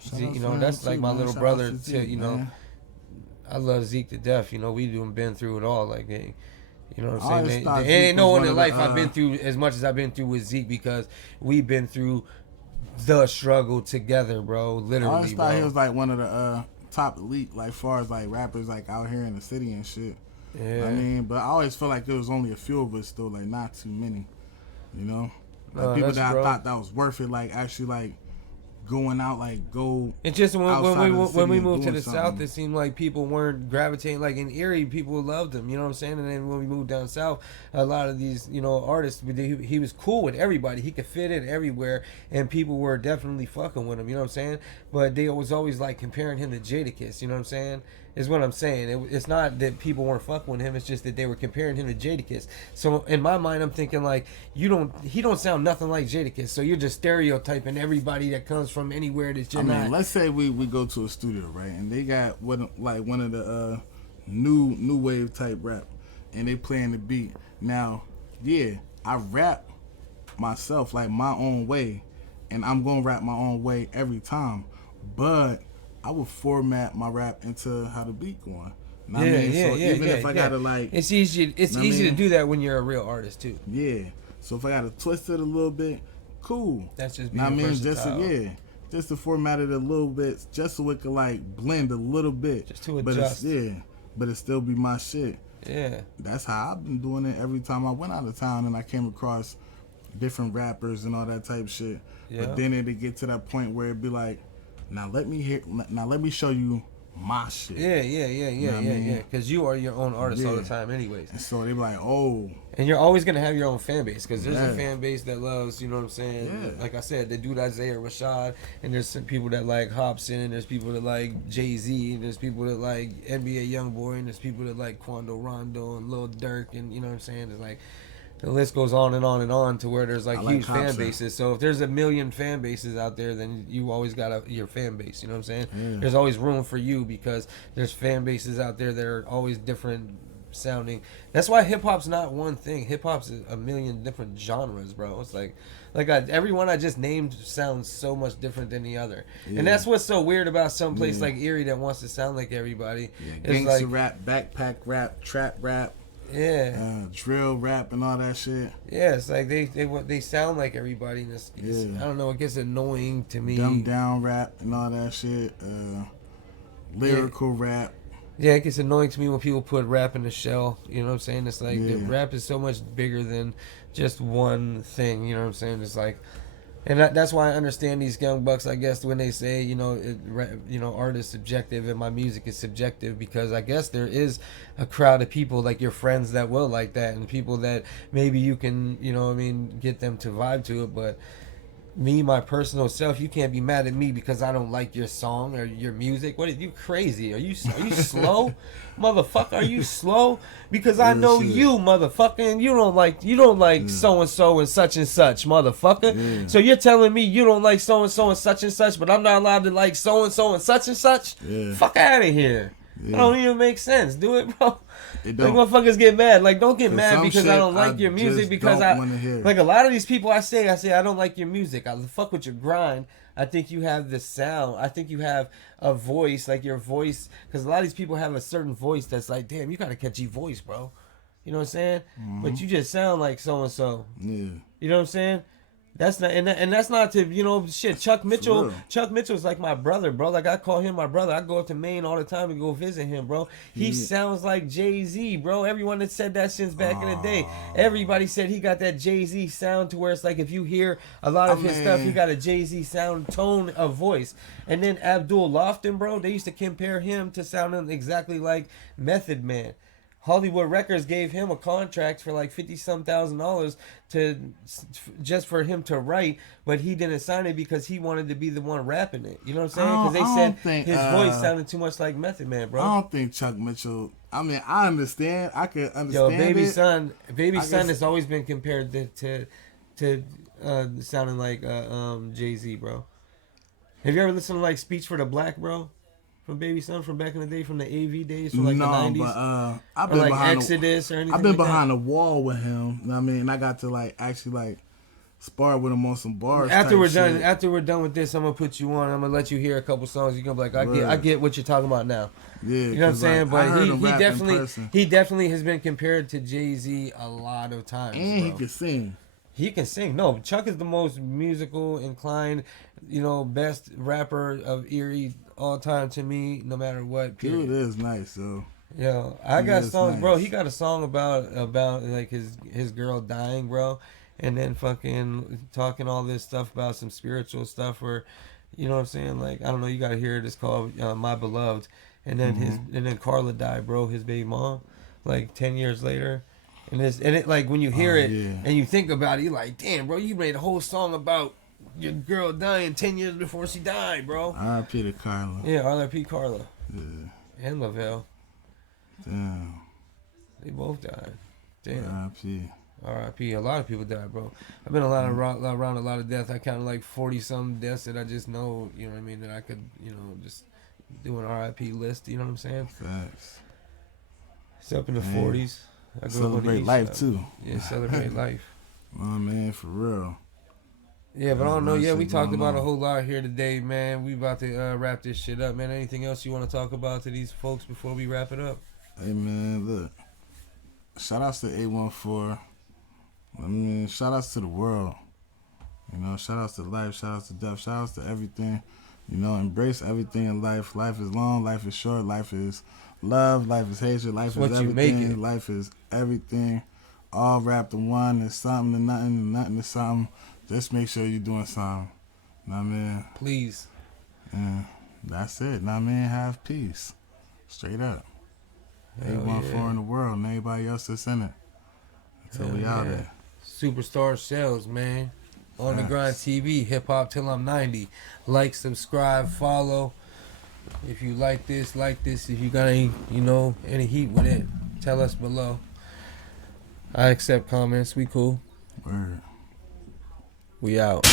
Shout Zeke, out to that's him like too, my man. little Shout brother. out to Zeke, man. I love Zeke to death. We been through it all. Like, hey, you know what I I'm always saying? thought There ain't Zeke no was one one in of life the, I've been through as much as I've been through with Zeke, because we've been through the struggle together, bro. Literally, I always thought bro. he was like one of the top elite, like far as like rappers like out here in the city and shit. Yeah. I mean, but I always felt like there was only a few of us though, like not too many. Like people that's that bro. I thought that was worth it, like actually like going out, like go. It's just when outside we of the when city we and moved to doing the something. south, it seemed like people weren't gravitating. Like in Erie, people loved him. You know what I'm saying? And then when we moved down south, a lot of these artists, he was cool with everybody. He could fit in everywhere, and people were definitely fucking with him. You know what I'm saying? But they was always like comparing him to Jadakiss. You know what I'm saying? Is what I'm saying. It's not that people weren't fucking with him. It's just that they were comparing him to Jadakiss. So in my mind, I'm thinking like, he don't sound nothing like Jadakiss. So you're just stereotyping everybody that comes from anywhere that you're not. Let's say we go to a studio, right, and they got one of the new wave type rap, and they playing the beat. Now, yeah, I rap myself like my own way, and I'm gonna rap my own way every time, but I would format my rap into how the beat going. Know what I mean? So even if I gotta like, it's easy to do that when you're a real artist too. yeah. So if I gotta twist it a little bit, cool. That's just Know what I being mean, versatile. just to format it a little bit, just so it could like blend a little bit. Just to but adjust. but it still be my shit. Yeah. That's how I've been doing it every time I went out of town and I came across different rappers and all that type shit. Yeah. But then it'd get to that point where it'd be like, now let me show you my shit. Yeah. know what I mean? Because you are your own artist all the Yeah. time, anyways. And so they be like, oh, And you're always gonna have your own fan base, because there's a Yeah. fan base that loves, you know what I'm saying? Yeah. Like I said, the dude Isaiah Rashad, and there's some people that like Hobson, there's people that like Jay-Z, and there's people that like NBA Youngboy, and there's people that like Quando Rondo and Lil Durk, and you know what I'm saying? It's like the list goes on and on and on to where there's like I like huge fan Hobson. bases. So if there's a million fan bases out there, then you always got your fan base. You know what I'm saying? Yeah. There's always room for you, because there's fan bases out there that are always different sounding. That's why hip hop's not one thing. Hip hop's a million different genres, bro. It's like everyone I just named sounds so much different than the other, and that's what's so weird about some place like Erie that wants to sound like everybody. Yeah, gangster rap, backpack rap, trap rap. Yeah, drill rap and all that shit. Yeah, it's like they sound like everybody. And I don't know. It gets annoying to me. Dumbed down rap and all that shit. Lyrical rap. Yeah, it gets annoying to me when people put rap in the shell. You know what I'm saying? It's like rap is so much bigger than just one thing. You know what I'm saying? It's like, and that's why I understand these young bucks. I guess when they say, art is subjective and my music is subjective, because I guess there is a crowd of people like your friends that will like that, and people that maybe you can, get them to vibe to it, but. Me, my personal self, you can't be mad at me because I don't like your song or your music. What are you crazy? Are you slow, motherfucker? Are you slow? Because I know you, motherfucker, and you don't like so and so and such, motherfucker. Yeah. So you're telling me you don't like so and such, but I'm not allowed to like so and such and such? Yeah. Fuck out of here. Yeah. It don't even make sense. Do it, bro. Like motherfuckers get mad. Like, don't get mad because I don't like your music, because like a lot of these people I say I don't like your music. I fuck with your grind. I think you have the sound. I think you have a voice, like your voice, because a lot of these people have a certain voice that's like, damn, you got a catchy voice, bro. You know what I'm saying? Mm-hmm. But you just sound like so and so. Yeah. You know what I'm saying? That's not, and that's not to, shit. Chuck Mitchell's like my brother, bro. Like, I call him my brother. I go up to Maine all the time to go visit him, bro. He sounds like Jay-Z, bro. Everyone that said that since back in the day. Everybody said he got that Jay-Z sound, to where it's like if you hear a lot of his stuff, he got a Jay-Z sound, tone of voice. And then Abdul Lofton, bro, they used to compare him to sounding exactly like Method Man. Hollywood Records gave him a contract for like $50,000 just for him to write, but he didn't sign it because he wanted to be the one rapping it. You know what I'm saying? Because they said his voice sounded too much like Method Man, bro. I don't think Chuck Mitchell. I mean, I understand. I can understand. Yo, Baby Son has always been compared to sounding like Jay-Z, bro. Have you ever listened to like Speech for the Black, bro? From Baby Son, from back in the day, from the AV days, from like the 90s? But I've been like behind Exodus or anything. I've been like behind that. the wall with him. You know what I mean? And I got to actually spar with him on some bars. After we're done with this, I'm gonna put you on. I'm gonna let you hear a couple songs. You're gonna be like, I get what you're talking about now. Yeah, you know what I'm saying? But he definitely has been compared to Jay-Z a lot of times. And he can sing. He can sing. No, Chuck is the most musical inclined, best rapper of Erie all time to me, no matter what. Period. Dude is nice, though. Yo, I got songs, nice. Bro. He got a song about like his girl dying, bro, and then fucking talking all this stuff about some spiritual stuff, or you know what I'm saying? Like, I don't know. You gotta hear it. It's called My Beloved, and then and then Carla died, bro. His baby mom, like 10 years later. And it like when you hear it and you think about it, you're like, damn, bro, you made a whole song about your girl dying 10 years before she died, bro. R.I.P. to Carla. Yeah, R.I.P. Carla. Yeah. And Lavelle. Damn. They both died. Damn. R.I.P. R.I.P. A lot of people died, bro. I've been around a lot of deaths. I counted like 40-some deaths that I just know, you know what I mean, that I could, just do an R.I.P. list, you know what I'm saying? Facts. It's up in the 40s. I celebrate life too. Yeah, celebrate life. Oh man, for real. Yeah, but I don't know. Yeah, we talked about a whole lot here today, man. We about to wrap this shit up, man. Anything else you want to talk about to these folks before we wrap it up? Hey man, look. Shout outs to 814. I mean, shout outs to the world. Shout outs to life, shout outs to death, shout outs to everything. Embrace everything in life. Life is long, life is short, life is love, life is hatred, life is everything, life is everything, all wrapped in one. There's something to nothing, and nothing to something. Just make sure you're doing something. Know what I mean? Please. And that's it. Know what I mean? Have peace. Straight up. 814 in the world, and everybody else that's in it. Until we out there. Superstar Shellz, man. On the Grind TV, hip hop till I'm 90. Like, subscribe, follow. If you like this, if you got any, any heat with it, tell us below. I accept comments. We cool. Word. We out.